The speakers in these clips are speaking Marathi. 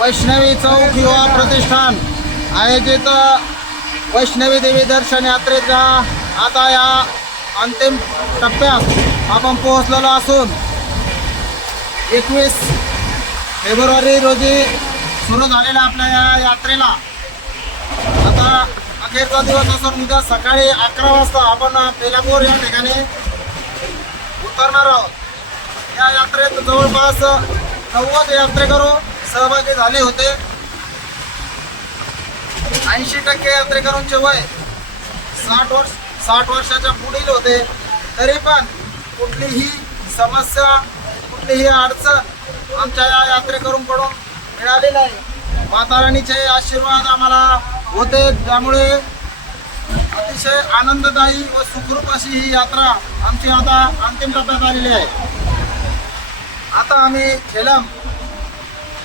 वैष्णवी चौक युवा प्रतिष्ठान आयोजित वैष्णवी देवी दर्शन यात्रेच्या आता या अंतिम टप्प्यात आपण पोहोचलेलो असून 21 फेब्रुवारी रोजी सुरू झालेल्या आपल्या या यात्रेला आता अखेरचा दिवस असून उद्या सकाळी 11 वाजता आपण बेलापूर या ठिकाणी उतरणार आहोत. या यात्रेत जवळपास 90 यात्रेकरू सहभागी झाले होते. 80% यात्रेकरूंचे वय 60 वर्षाच्या पुढील होते. तरी पण कुठलीही समस्या कुठलीही अडचण आमच्या या यात्रेकरूंकडून मिळाली नाही. माता राणीचे आशीर्वाद आम्हाला होते, त्यामुळे अतिशय आनंददायी व सुखरूप अशी ही यात्रा आमची आता अंतिम टप्प्यात आलेली आहे. आता आम्ही झेलम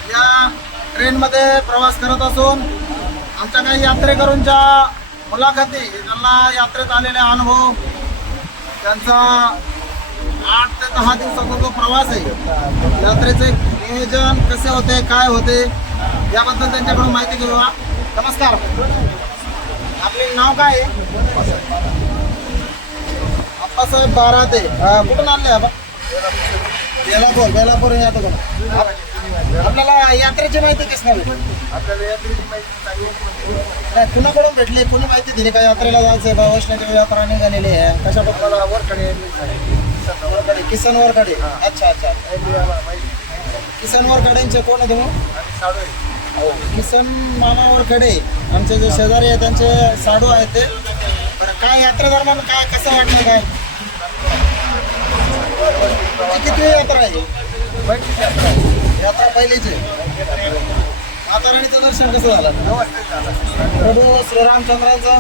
या ट्रेनमध्ये प्रवास करत असून आमच्या काही यात्रेकरूंच्या मुलाखती, त्यांना यात्रेत आलेले अनुभव, त्यांचा 8 ते 10 दिवसाचा जो प्रवास आहे, यात्रेचे नियोजन कसे होते, काय होते, याबद्दल त्यांच्याकडून माहिती घेऊया. नमस्कार, आपले नाव काय आहे? आप्पासाहेब बाराते. कुठून आणले आपण? बेलापूर या ठिकाणी. आपल्याला यात्रेची माहिती कशी हवी? आपल्याला यात्रेची माहिती चांगली नाही, कुणाकडून भेटली, कुणी माहिती दिली का यात्रेला जायचं बा, वैष्णवी यात्रा निघालेली आहे? कशाबद्दल? वरकडे किसन वरकडे. अच्छा अच्छा. माहिती किसन वरकडेंचे कोण आहे तुम्ही? आणि साडू आहे. किसन मामा वरकडे आमचे जे शेजारी आहे त्यांचे साडू आहेत ते. बरं, काय यात्रे दरम्यान काय कसं वाटलं, काय किती यात्रा आहे? पहिलीच यात्रा आहे. यात्रा पहिलीच आहे. माता राणीचं दर्शन कसं झालं? व्यवस्थित झाला. प्रभू श्रीरामचंद्रांचं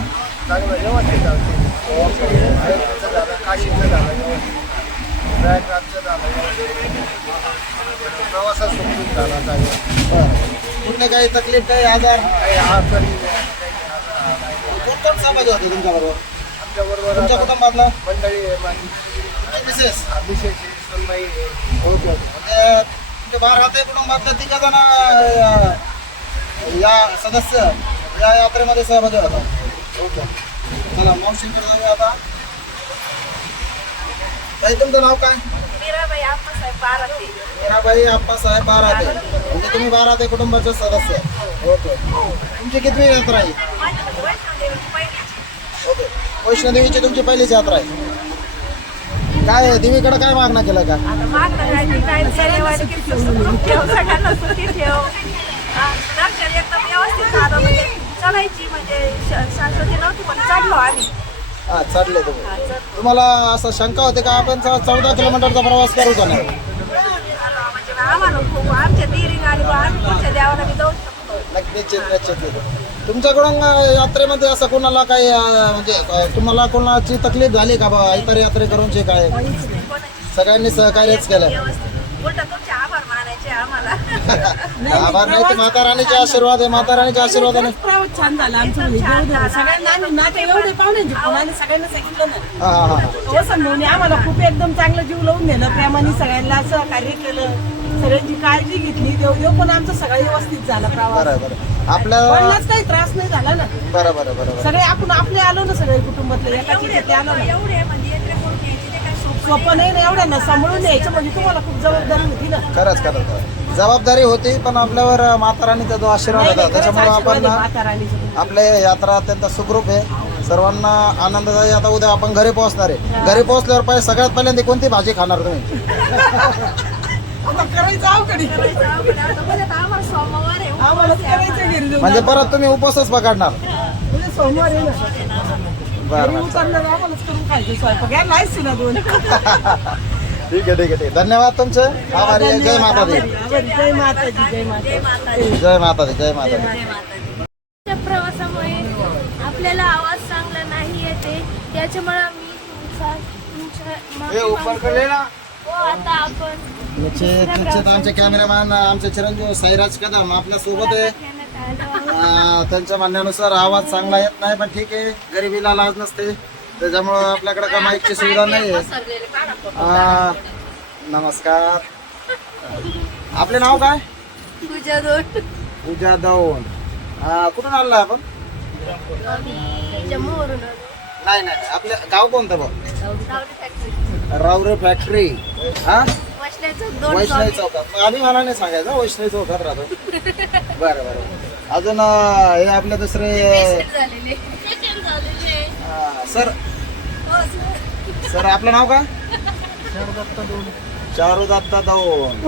चांगलं व्यवस्थित झालं. अयोध्येचं झालं, काशीचं झालं, प्रयागराजचं झालं. प्रवासात सुखरूप झाला. चांगलं कुठले काही तकलीफ, काही आजार? काही अडचणी कोण सहभागी होते तुमच्याबरोबर? आमच्याबरोबर तुमच्या कुटुंबातला मंडळी आहे, माझी विशेष? विशेष आहे, सुनबाई आहे. Okay okay. म्हणजे ते बाराते कुटुंबातले 3 जण या सदस्य या यात्रेमध्ये सहभागी होतात. ओके, चला मावशींकडे जाऊया आता. ताई, तुमचं नाव काय? मीराबाई आप्पासाहेब बाराते. मीराबाई आप्पासाहेब बाराते. म्हणजे तुम्ही बाराते कुटुंबाचे सदस्य. ओके. तुमची कितवी यात्रा आहे? माझी म्हणजे वैष्णोदेवीची पहिलीची. ओके. वैष्णोदेवीची तुमची पहिलीच यात्रा आहे. काय आहे, देवीकडे काय मागणं केलं का? आता मागणं काय ते काय सगळ्यांना किती सुखरूप ठेव, सगळ्यांना सुखी ठेव. दर्शन एकदम व्यवस्थित झालं, म्हणजे चढायची म्हणजे शाश्वती नव्हती, पण चढलो आम्ही. हा, चढले तुम्ही. चढलो. तुम्हाला असं शंका होते का आपण 14 किलोमीटरचा प्रवास करू का नाही? म्हणजे आम्हाला खूप आमच्या दिरीने आली बा, आम्ही पुढच्या देवाला बी जाऊ शकतो. निश्चित. तुमच्याकडून यात्रेमध्ये असं कोणाला काही म्हणजे तुम्हाला कोणाची तकलीफ झाली का बा? इतर यात्रेकरूंची काय? सगळ्यांनी सहकार्यच केलं. व्यवस्थित उलट तुमचे आभार मानायचे आम्हाला. आभार नाही, ते माता राणीचे आशीर्वाद आहे. माता राणीच्या आशीर्वादाने प्रवास छान झाला आमचं. म्हणजे देवदेव सगळ्यांना आम्ही नाते एवढे पाहुण्यांचे फोन आले, सगळ्यांना सांगितलं ना. हा. हो, समजून आम्हाला खूप एकदम चांगलं जीव लावून दिलं, प्रेमाने सगळ्यांना सहकार्य केलं, सगळ्यांची काळजी घेतली. देवदेव पण आमचं सगळं व्यवस्थित झाला प्रवास. बरं. आपल्या कोणालाच काही त्रास नाही झाला ना. बरं. सगळे आपण आपले आलो ना, सगळे कुटुंबातले एकाची ते आलो ना. एवढे म्हणजे यात्रे करून यायची ते काय सोपं सोपं नाही ना, एवढ्यांना सांभाळून यायचं म्हणजे तुम्हाला खूप जबाबदारी होती ना. खरंच जबाबदारी होती, पण आपल्यावर माता राणीचा जो आशीर्वाद होता त्याच्यामुळे आपण माता राणीचं आपले यात्रा अत्यंत सुखरूप आहे. सर्वांना आनंददायी. आता उद्या आपण घरी पोहोचणार आहे. घरी पोहोचल्यावर सगळ्यात पहिल्यांदा कोणती भाजी खाणार तुम्ही? आता करायचं अवघडी. आम्हाला सोमवार आहे, आम्हाला करायचं घरी जाऊन. म्हणजे परत तुम्ही उपवासच पकडणार? म्हणजे सोमवार आहे ना. घरी उतरणार आम्हालाच करून खायचं स्वयंपाक. या नाहीच ना दोन. ठीक आहे. धन्यवाद तुमचे. आभारी आहे. जय माता दी. जय माताजी. जय माता. जय माता दी. त्या प्रवासामुळे आपल्याला आवाज चांगला नाही येते, त्याच्यामुळे मी आता आपण निश्चित आमचे कॅमेरामॅन आमचे चिरंजीव साईराज कदम आपल्या सोबत आहे. त्यांच्या म्हणण्यानुसार आवाज चांगला येत नाही, पण ठीक आहे, गरिबीला लाज नसते, त्याच्यामुळं आपल्याकडे का माईकची सुविधा नाही आहे. नमस्कार, आपले नाव काय? तुझ्या दोन पूजा दौंड. कुठून आला आपण? आम्ही जम्मूवरून आलो. नाही नाही आपलं गाव कोणतं बघ? रावरी फॅक्टरी. रावरे फॅक्टरी. हा वैष्णवचं दोन वैष्णवी स्वामी. चौकात. आम्ही मला नाही सांगायचं वैष्णवी चौकात राहतो. बरं बरं. अजून हे आपले दुसरे Patient झालेले. Patient झालेले. सर. हो, sir. सर आपलं नाव काय? चारू दत्ता दौंड.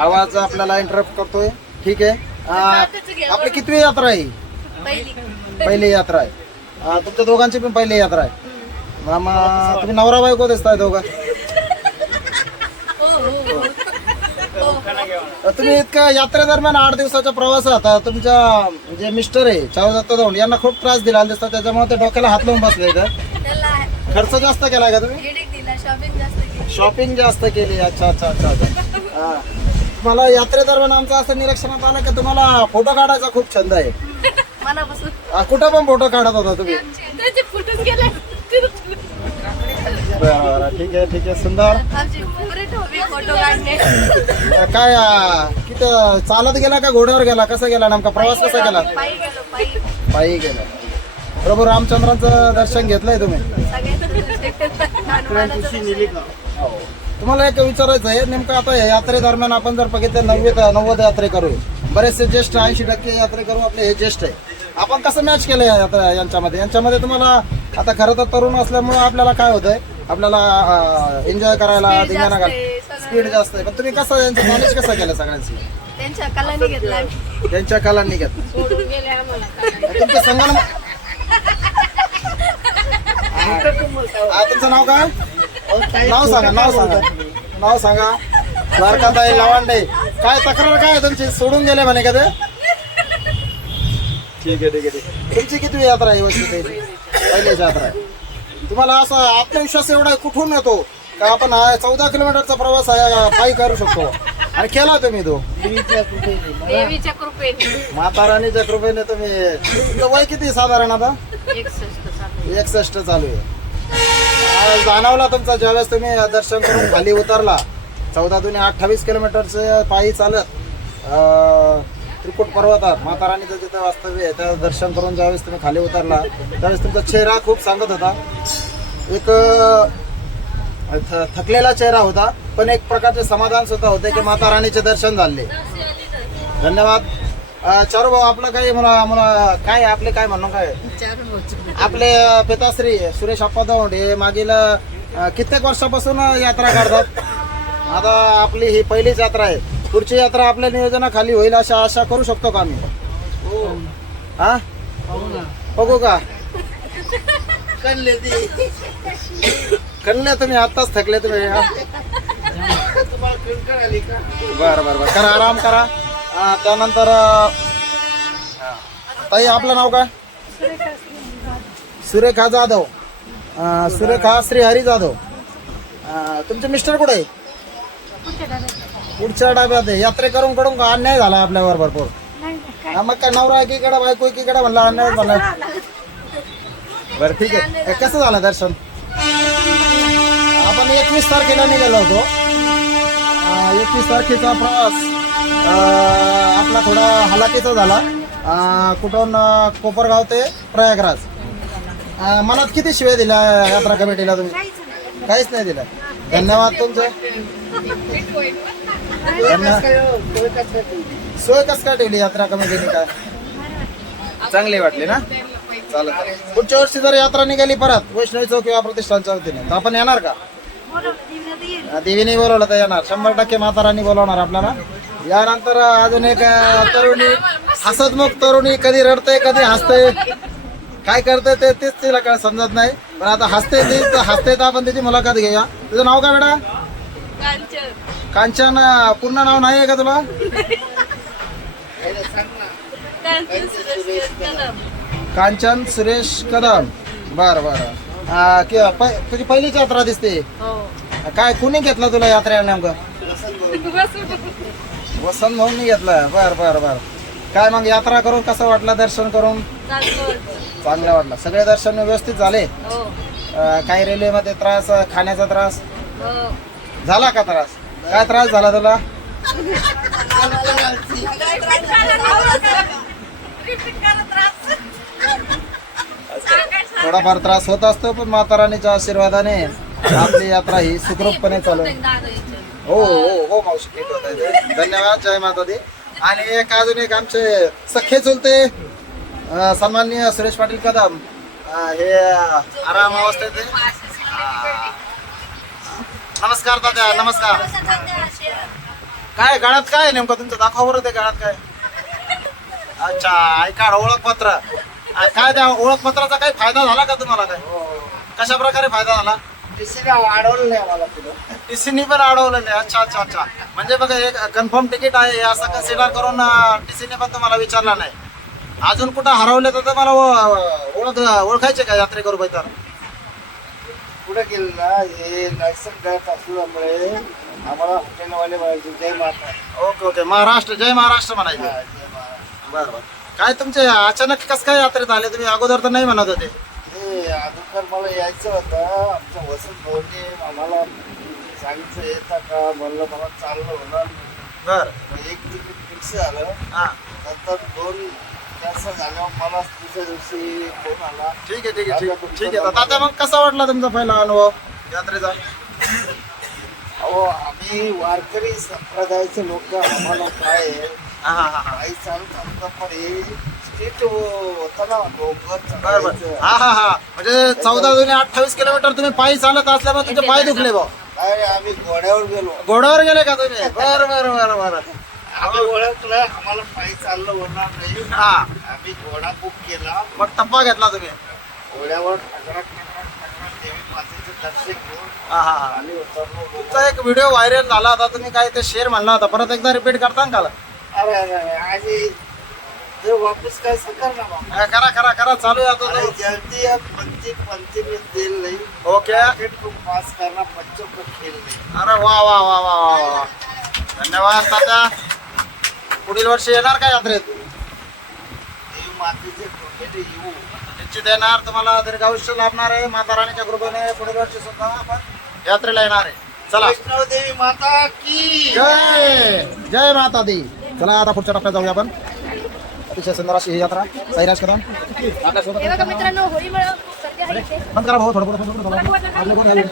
आवाज आपल्याला इंटरप्ट करतोय. ठीक आहे. आपली कितवी यात्रा आहे? पहिली. पहिली यात्रा आहे. तुमच्या दोघांची पण पहिली यात्रा आहे. मामा तुम्ही नवरा बायको दिसताय दोघं. हो, हो, हो. तुम्ही इतका यात्रेदरम्यान 8 दिवसाच्या प्रवासात तुमच्या जे मिस्टर आहे चारू दत्ता दौंड यांना खूप त्रास दिला दिसतात, त्याच्यामुळे ते डोक्याला हात लावून बसले इथं. त्याला खर्च जास्त केलाय का तुम्ही? हेडेक दिला, शॉपिंग जास्त केली. शॉपिंग जास्त केली. अच्छा अच्छा अच्छा अच्छा. हा. तुम्हाला यात्रेदरम्यान आमचं असं निरीक्षणात आलं की तुम्हाला फोटो काढायचा खूप छंद आहे. मनापासून कुठं पण फोटो काढत होता तुम्ही. त्याचे फोटोच गेले. बरं ठीक आहे ठीक आहे. सुंदर. आमची फेवरेट हॉबी फोटो काढणे. काय किती चालत गेला का घोड्यावर गेला? कसा गेला नेमका प्रवास कसा गेला? पायी गेलो, पायी. पायी गेला. प्रभू रामचंद्रांचं दर्शन घेतलंय तुम्ही? हो. तुम्हाला एक विचारायचं आहे नेमकं आता या यात्रेदरम्यान आपण जर बघितलं 90 यात्रे करू, बरेचसे ज्येष्ठ 80% यात्रे करू आपले हे ज्येष्ठ आहे. आपण कसं मॅच केलं यांच्यामध्ये तुम्हाला आता खरं तर तरुण असल्यामुळे आपल्याला काय होतंय आपल्याला एन्जॉय करायला धिंगाणा स्पीड जास्त आहे, पण तुम्ही कसं यांचं मॅनेज कसं केलं सगळ्यांची? त्यांच्या कलांनी घेतला आम्ही. त्यांच्या कलांनी घेतलं. सोडून गेले आम्हाला. तुमचं संगणक तुमचं नाव काय? नाव सांगा नाव सांगा. द्वारकाताई लवांडे. काय तक्रार काय आहे तुमची? सोडून गेले म्हणे का ते? ठीक आहे. तुमची किती यात्रा आहे वर्षी? पहिलीच यात्रा आहे. तुम्हाला असा आत्मविश्वास एवढा कुठून येतो का आपण 14 किलोमीटरचा प्रवास पायी करू शकतो? आणि केला तुम्ही तो देवीच्या कृपेने. माता राणीच्या कृपेने. तुमचं वय किती साधारण आता? 61 चालू आहे. जाणवला तुमचा ज्यावेळेस तुम्ही दर्शन करून खाली उतरला 14-28 किलोमीटरचे पायी चालत त्रिकुट पर्वतात माता राणीचं जिथं वास्तव्य आहे त्या दर्शन करून ज्यावेळेस तुम्ही खाली उतरला त्यावेळेस तुमचा चेहरा खूप सांगत होता. एक थकलेला चेहरा होता, पण एक प्रकारचे समाधान सुद्धा होते की माता राणीचे दर्शन झाले. धन्यवाद. चारू भाऊ आपलं काही काय आपले काय म्हणणं काय? आपले पिताश्री सुरेश आप्पा दौंड हे मागील कित्येक वर्षापासून यात्रा काढतात. आता आपली ही पहिलीच यात्रा आहे. पुढची यात्रा आपल्या नियोजनाखाली होईल अशा आशा करू शकतो का आम्ही? हा बघू का? कणले तुम्ही आत्ताच थकले तुम्ही. बरं करा आराम करा. त्यानंतर ताई आपलं नाव काय? सुरेखा जाधव. सुरेखा श्रीहरी जाधव. तुमचे मिस्टर कुठे आहे? पुढच्या डाब्यात आहे. यात्रे करून का अन्याय झाला आपल्यावर भरपूर? मग काय नवरा एकीकडे बायको एकीकडे म्हणला अन्याय झाला. बरं ठीक आहे. कसं झालं दर्शन? आपण 21 तारखेला निघालो होतो. 21 तारखेचा प्रवास आपला थोडा हलाखीचा झाला. कुठून कोपरगाव ते प्रयागराज. मनात किती शिव्या दिल्या यात्रा कमिटीला तुम्ही? काहीच नाही दिलं. धन्यवाद तुमचं. सोय कसं काय ठेवली यात्रा कमिटीने? काय चांगली वाटली ना? चालेल. पुढच्या वर्षी जर यात्रा निघाली परत वैष्णवी चौक किंवा प्रतिष्ठानच्या वतीने तर आपण येणार का? देवीने बोलवलं तर येणार. 100% माता राणी बोलवणार आपल्याला. यानंतर अजून एक तरुणी हसतमुख तरुणी, कधी रडते कधी हसते, काय करते तेच तिला काय समजत नाही, पण आता हसते तर आपण त्याची मुलाखत घेऊया. तुझं नाव काय बेटा? कांचन. पूर्ण नाव नाही आहे का तुला? कांचन सुरेश कदम. बरं. तुझी पहिलीच यात्रा दिसते. काय कुणी घेतलं तुला यात्रेला नेमकं? वसंत भाऊंनी घेतलं. बरं. काय मग यात्रा करून कसं वाटलं? दर्शन करून चांगलं वाटलं. सगळे दर्शन व्यवस्थित झाले? काही रेल्वेमध्ये त्रास, खाण्याचा त्रास झाला का? काय त्रास झाला तुला? थोडाफार त्रास होत असतो पण माता राणीच्या आशीर्वादाने आपली यात्रा ही सुखरूपपणे चालू आहे. हो हो हो मावशी ठीक होत आहे. धन्यवाद. जय माता दी. आणि एक अजून एक आमचे सख्खे चुलते सन्माननीय सुरेश पाटील कदम हे आराम अवस्थेत आहे. नमस्कार दादा. नमस्कार. काय गळ्यात काय आहे नेमकं तुमचं? दाखवा बरं ते गळ्यात काय. अच्छा ऐका ओळखपत्र. काय त्या ओळखपत्राचा काही फायदा झाला का तुम्हाला? काय कशा प्रकारे फायदा झाला? टीसीने अडवलं नाही आम्हाला पुढं. टीसीनी पण अडवलं नाही. अच्छा अच्छा अच्छा. म्हणजे बघा एक कन्फर्म तिकीट आहे हे असं कन्सिडर करून टीसीने पण तुम्हाला विचारला नाही. अजून कुठं हरवले तर तुम्हाला ओळखायचे का यात्रेकरू तर? पुढे गेलं ना हे लायसन गळत असल्यामुळे आम्हाला हॉटेलवाले म्हणायचे जय माता. Okay okay. महाराष्ट्र जय महाराष्ट्र म्हणायचे. हा, जय माता. बरं बरं. काय तुमचे अचानक कसं काय यात्रेत आले तुम्ही? अगोदर तर नाही म्हणत होते. हे अगोदर मला यायचं होतं. आमच्या वसंत भाऊने आम्हाला सांगितलं येता का म्हणलं मला चाललं होणार. बरं. एक तिकीट फिक्स झालं. हां नंतर 2 तास झाल्यावर मला दुसऱ्या दिवशी फोन आला. ठीक आहे ठीक आहे ठीक आहे ठीक आहे. आता मग कसा वाटला तुमचा पहिला अनुभव यात्रेचा? अहो आम्ही वारकरी संप्रदायाचे लोक आम्हाला काय आहे, हां हां हां हां. काही चालत असतं पण हे स्ट्रीट होतं ना डोंगर बरं बरं. चढायचं. हा हा हा. म्हणजे 14-28 किलोमीटर तुम्ही पायी चालत असल्यामुळे तुमचे पाय दुखले भाऊ. काय आम्ही घोड्यावर गेलो. घोड्यावर गेले का तुम्ही? बरं बरं बरं बरं. आम्ही ओळखलं आम्हाला पायी चाललं होणार नाही. हा. आम्ही घोडा बुक केला. मग टप्पा घेतला तुम्ही? घोड्यावर देवी मातेचं दर्शन घेऊन हा हा हा. आम्ही उतरलो. तुमचा एक व्हिडिओ व्हायरल झाला होता. तुम्ही काय ते शेअर म्हणला होता. परत एकदा रिपीट करता का? अरे अरे अरे आणि ते वापस काय सकार ना बाबा. करा करा करा. चालू आहे आता अरे तो. जल्दी अब पंक्ति में तेल नहीं. ओके. क्रिकेट को पास करना बच्चों को खेल नहीं. अरे वा वा वा वा वा वा. धन्यवाद तात्या. पुढील वर्षी येणार का यात्रेत? देवी मातेचे कृपेने येऊ. निश्चित येणार. तुम्हाला दीर्घायुष्य लाभणार आहे. माता राणीच्या कृपेने पुढील वर्षी सुद्धा आपण यात्रेला येणार आहे. चला. वैष्णव देवी माता की जय जय माता दी. चला आता पुढच्या टप्प्यात जाऊया आपण. अतिशय सुंदर अशी ही यात्रा. साईराज कदम आपल्यासोबत. हे बघा मित्रांनो, होळीमुळे खूप गर्दी आहे इथे. बंद करा भाऊ. थोडं पुढं आपले कोण आले?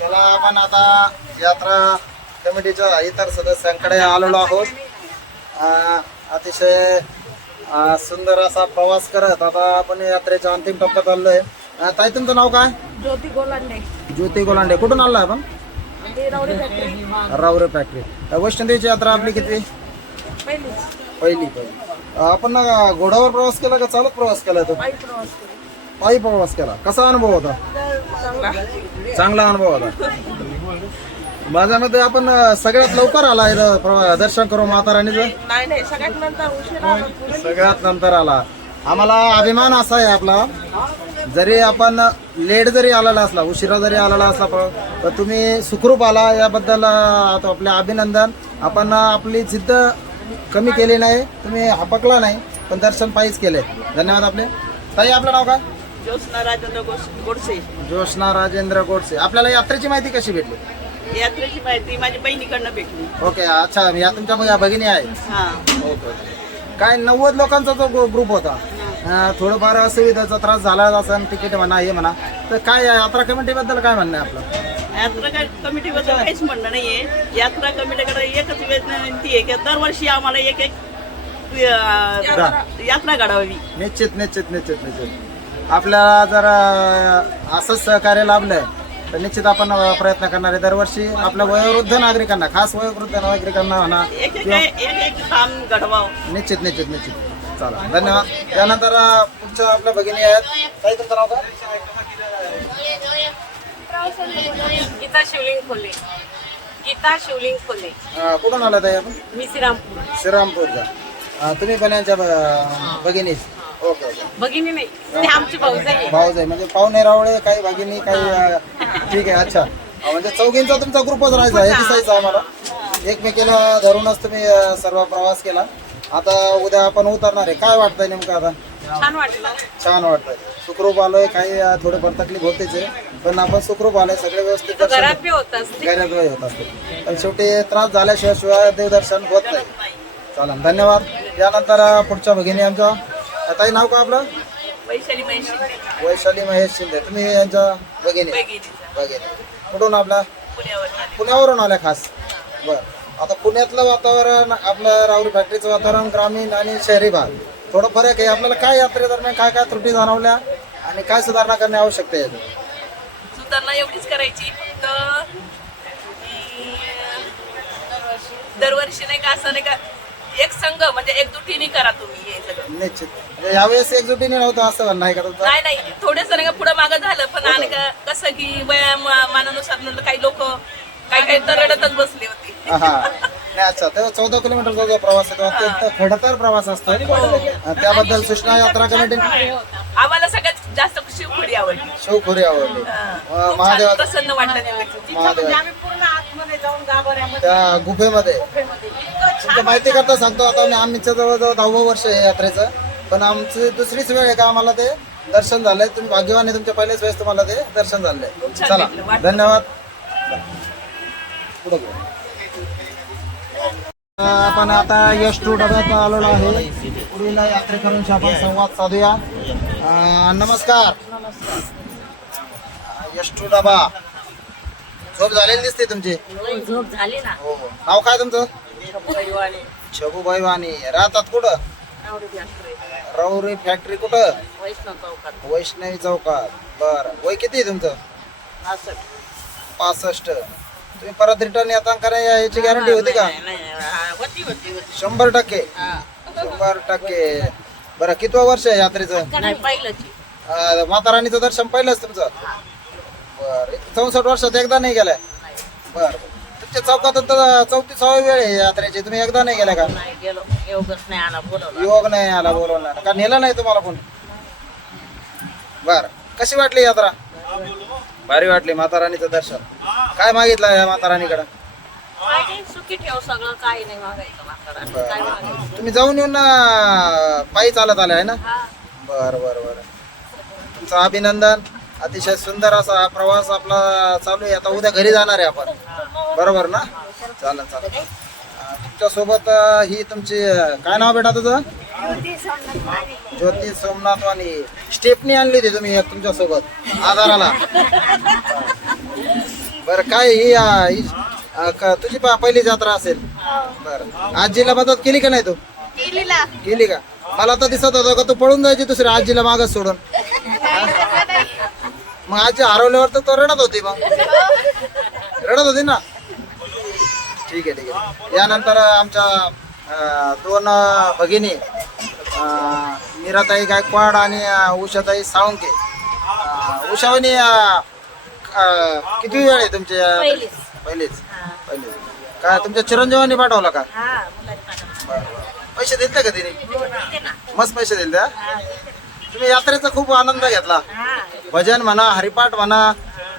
चला आपण आता यात्रा कमिटीच्या इतर सदस्यांकडे आलेलो आहोत. अतिशय सुंदर असा प्रवास करत आता आपण यात्रेच्या अंतिम टप्प्यात आलोय. ताई तुमचं नाव काय? ज्योती गोलांडे. ज्योती गोलांडे. कुठून आलाय आपण? ते रावडे फॅक्टरी. रावरे फॅक्टरी. वैष्णोदेवीची यात्रा आपली किती? पहिली. पहिली. आपण घोड्यावर प्रवास केला का चालत प्रवास केला? तो पायी प्रवास केला. पायी प्रवास केला. कसा अनुभव होता? चांगला. चांगला अनुभव होता. माझ्या मते आपण सगळ्यात लवकर आला इथं दर्शन करू माता राणीचं. नाही सगळ्यात नंतर उशिरा आलो. सगळ्यात नंतर आला. आम्हाला अभिमान असा आहे आपला, जरी आपण लेट जरी आलेला असला, उशिरा जरी आलेला असला, तर तुम्ही सुखरूप आला याबद्दल आता आपले अभिनंदन. आपण आपली जिद्द कमी केली नाही, तुम्ही हपकला नाही, पण दर्शन पायीच केले. धन्यवाद आपले. ताई आपलं नाव काय? ज्योत्स्ना राजेंद्र गोडसे. ज्योत्स्ना राजेंद्र गोडसे. आपल्याला यात्रेची माहिती कशी भेटली? यात्रेची माहिती माझ्या बहिणीकडनं भेटली. ओके. अच्छा. या तुमच्या भगिनी आहे? हा. ओके. काय 90 लोकांचा जो ग्रुप होता, थोडंफार असुविधाचा त्रास झाला असं, तिकीट म्हणा हे म्हणा, तर काय यात्रा कमिटीबद्दल काय म्हणणं आहे आपलं? यात्रा कमिटीबद्दल काहीच म्हणणं नाहीये. यात्रा कमिटीकडे एकच विनंती आहे की दरवर्षी आम्हाला एक यात्रा घडावी. निश्चित निश्चित निश्चित निश्चित. आपल्याला जर असंच सहकार्य लाभलंय तर निश्चित आपण प्रयत्न करणार आहे दरवर्षी आपल्या वयोवृद्ध नागरिकांना, खास वयोवृद्ध नागरिकांना म्हणा, एक काम घडवावं. निश्चित निश्चित निश्चित. चला धन्यवाद. त्यानंतर पुढच्या आपल्या भगिनी आहेत. काही तुमचं नाव काय? गीता शिवलिंग खोले. गीता शिवलिंग खोले. कुठून आला ताई आपण? मी श्रीरामपूर. श्रीरामपूरचा. तुम्ही पण यांच्या भगिनी? Okay okay. भगिनी नाही, ते आमची भाऊजाई आहे. भाऊज आहे म्हणजे पाहुणे रावळे, काही भगिनी, काही. ठीक आहे. अच्छा. म्हणजे चौघींचा तुमचा ग्रुपच राहायचा, हे दिसायचं आम्हाला. एकमेकीला धरूनच तुम्ही सर्व प्रवास केला. आता उद्या आपण उतरणार आहे. काय वाटतंय नेमकं आता? छान वाटलं. छान वाटतंय. सुखरूप आलोय. काही थोडेफार तकलीफ होतेच आहे, पण आपण सुखरूप आलोय. सगळे व्यवस्थित दर्शन घरात बी होत असते. गैरात होत असते, पण शेवटी त्रास झाल्याशिवाय शिवाय देवदर्शन होत नाही. चला धन्यवाद. यानंतर पुढच्या भगिनी आमच्या ताई, नाव का आपलं? वैशाली महेश शिंदे. वैशाली महेश शिंदे. तुम्ही यांच्या भगिनी? भगिनी. कुठून? आपल्या पुण्यावरून आल्या खास. बर. आता पुण्यातलं वातावरण, आपलं राहुरी फॅक्टरीचं वातावरण, ग्रामीण आणि शहरी भाग थोडं फरक आहे. आपल्याला काय यात्रेदरम्यान काय काय त्रुटी जाणवल्या आणि काय सुधारणा करणे आवश्यक आहे? सुधारणा एवढीच करायची फक्त की दरवर्षी नाही का असं नाही का एक संघ म्हणजे एकजुटीने करा तुम्ही हे सगळं. निश्चित. म्हणजे यावेळेस एकजुटीने नव्हतं असं म्हणणं आहे का तुमचं? नाही थोडेस नाही का पुढे मागं झालं पण आणि का कसं की वयामानानुसार म्हणलं काही लोक काही तर रडतच बसली होती. हा. नाही, अच्छा. तेव्हा 14 किलोमीटरचा जो प्रवास आहे तो अत्यंत खडतर प्रवास असतो. त्याबद्दल सूचना यात्रा कमिटी आम्हाला सगळ्यात जास्त शिवखुरी आवडली. शिवखुरी आवडली. खूप महादेवा छान प्रसन्न वाटलं तिथे. महादेवा आम्ही पूर्ण आतमध्ये जाऊन गाभाऱ्यामध्ये त्या गुफेमध्ये इतकं तुमच्या माहिती करता सांगतो. आता आमच्या जवळजवळ 10वं वर्ष आहे यात्रेचं, पण आमची दुसरीच वेळ आहे का आम्हाला ते दर्शन झालंय. तुम्ही भाग्यवान आहे, तुमच्या पहिल्याच वेळेस तुम्हाला ते दर्शन झालंय. छान चला भेटलं, वाटलं. धन्यवाद. पुढं बोला. आपण आता यश टू डब्यात आलेलो आहे. पुढील यात्रेकरूंशी आपण संवाद साधूया. नमस्कार. यश टू डबा. झोप झालेली दिसते तुमची. झोप झाली ना. हो. नाव काय तुमचं? शबूबाई वाणी. राहतात कुठं? राहुरी फॅक्टरी कुठं? वैष्णवी चौकात. बर. वय किती आहे तुमचं? 65. तुम्ही परत रिटर्न येता का नाही याची गॅरंटी होती का? 100%. 100%. बरं, कितवं वर्ष आहे यात्रेचं? माता राणीचं दर्शन पहिलंच तुमचं? बरं. 64 वर्षात एकदा नाही गेलाय? बरं. तुमच्या चौकात 34वी वेळ आहे यात्रेची, तुम्ही एकदा नाही गेल्या का? योग नाही आला बोलवला का? नेलं नाही तुम्हाला कोण? बर. कशी वाटली यात्रा? भारी वाटली. माता राणीचं दर्शन. काय मागितलं या माता राणीकडं? सुखी ठेव सगळं काही नाही मागायचं. तुम्ही जाऊन येऊन पायी चालत आले आहे ना? बर बर बर. तुमचं अभिनंदन. अतिशय सुंदर असा हा प्रवास आपला चालू आहे. आता उद्या घरी जाणार आहे आपण, बरोबर ना? चालेल चालेल. तुमच्या सोबत ही तुमची काय नाव बेटा तुझं? ज्योती सोमनाथ वाणी. स्टेपनी आणली होती तुम्ही एक तुमच्या सोबत आधाराला? बर. काय ही तुझी पहिली यात्रा असेल? बर. आजीला मदत केली का नाही तू? केली का? मला तर दिसत होतं का तू पळून जायची दुसऱ्या आजीला मागच सोडून. मग आजी हरवल्यावर तर तो रडत होती. मग रडत होती ना? ठीक आहे ठीक आहे. यानंतर आमच्या 2 भगिनी मीराताई गायकवाड आणि उषाताई साळुंके. उषावणी किती वेळ आहे तुमची? पहिलीच. काय तुमच्या चिरंजीवानी पाठवला का? बरं. पैसे दिले का तिने? मस्त पैसे दिले. तुम्ही यात्रेचा खूप आनंद घेतला. भजन म्हणा, हरिपाठ म्हणा,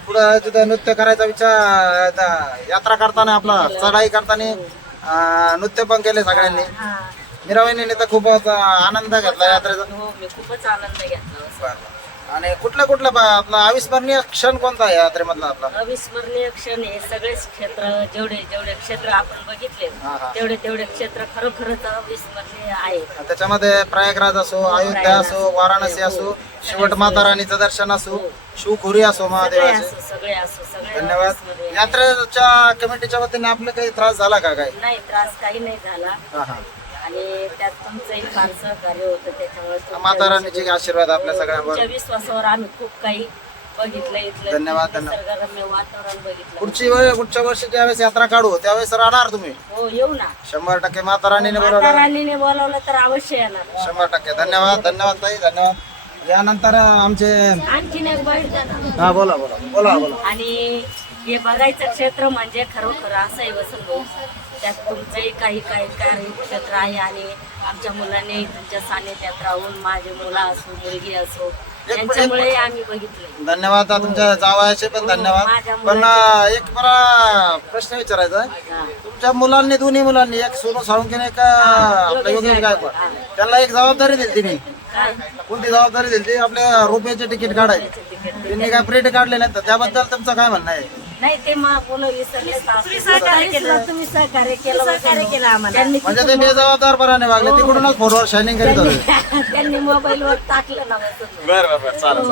पुढं तिथं नृत्य करायचा विचार. यात्रा करताना आपला चढाई करताना नृत्य पण केले सगळ्यांनी. मीराबाईंनी तर खूपच आनंद घेतला यात्रेचा. खूपच आनंद घेतला. आणि कुठला आपला अविस्मरणीय क्षण कोणता आहे यात्रेमधला आपला? अविस्मरणीय क्षण हे सगळेच क्षेत्र जेवढे क्षेत्र आपण बघितले तेवढे क्षेत्र खरोखरच अविस्मरणीय आहे. त्याच्यामध्ये प्रयागराज असो, अयोध्या असो, वाराणसी असो, शेवट माता राणीचं दर्शन असो, शिवखुरी असो, महादेवाचे. सगळे धन्यवाद. यात्रेच्या कमिटीच्या वतीने आपलं काही त्रास झाला का? काही नाही, त्रास काही नाही झाला. हा हा. आणि त्यात तुमचंही फार सहकार्य होतं. त्याच्यामुळे माता राणीचे आशीर्वाद आपल्या सगळ्यांवर. तुमच्या विश्वासावर आम्ही खूप काही बघितलं. इथलं धन्यवाद. निसर्गरम्य वातावरण बघितलं. पुढच्या वर्षी ज्यावेळेस यात्रा काढू त्यावेळेस राहणार तुम्ही? हो, येऊ ना. 100% माता राणीने माता बरोबर. राणीने बोलावलं तर अवश्य येणार. 100%. धन्यवाद. धन्यवाद ताई. धन्यवाद. यानंतर आमचे आणखीन एक बाईट द्या. हा बोला बोला बोला बोला. आणि हे बघायचं क्षेत्र म्हणजे खरोखर असं आहे वसंत भाऊ, त्यात तुमचंही काही कार्यक्षेत्र आहे. आणि आमच्या मुलांनी तुमच्या सानिध्यात राहून, माझे मुलं असो, मुलगी असो, त्यांच्यामुळे आम्ही बघितले. धन्यवाद. तुमच्या जावयाचे पण धन्यवाद. पण एक मला प्रश्न विचारायचा आहे. तुमच्या मुलांनी, दोन्ही मुलांनी, एक सोनू साळुंके, एक आपल्या योगेश गायकवाड, त्यांना एक जबाबदारी दिली तिने काय कोणती जबाबदारी दिली ती आपल्या रुपयाचे तिकीट काढायचे त्यांनी काय प्रिंट काढले नाही तर त्याबद्दल तुमचं काय म्हणणं आहे नाही ते मग बोलव विसरले सहकार्य केलं. तुम्ही सहकार्य केलं सहकार्य केलं आम्हाला. त्यांनी म्हणजे ते बेजबाबदारपणाने वागले तिकडूनच फोनवर शायनिंग करीत होते त्यांनी मोबाईलवर टाकलं ना वसंत बरं चालेल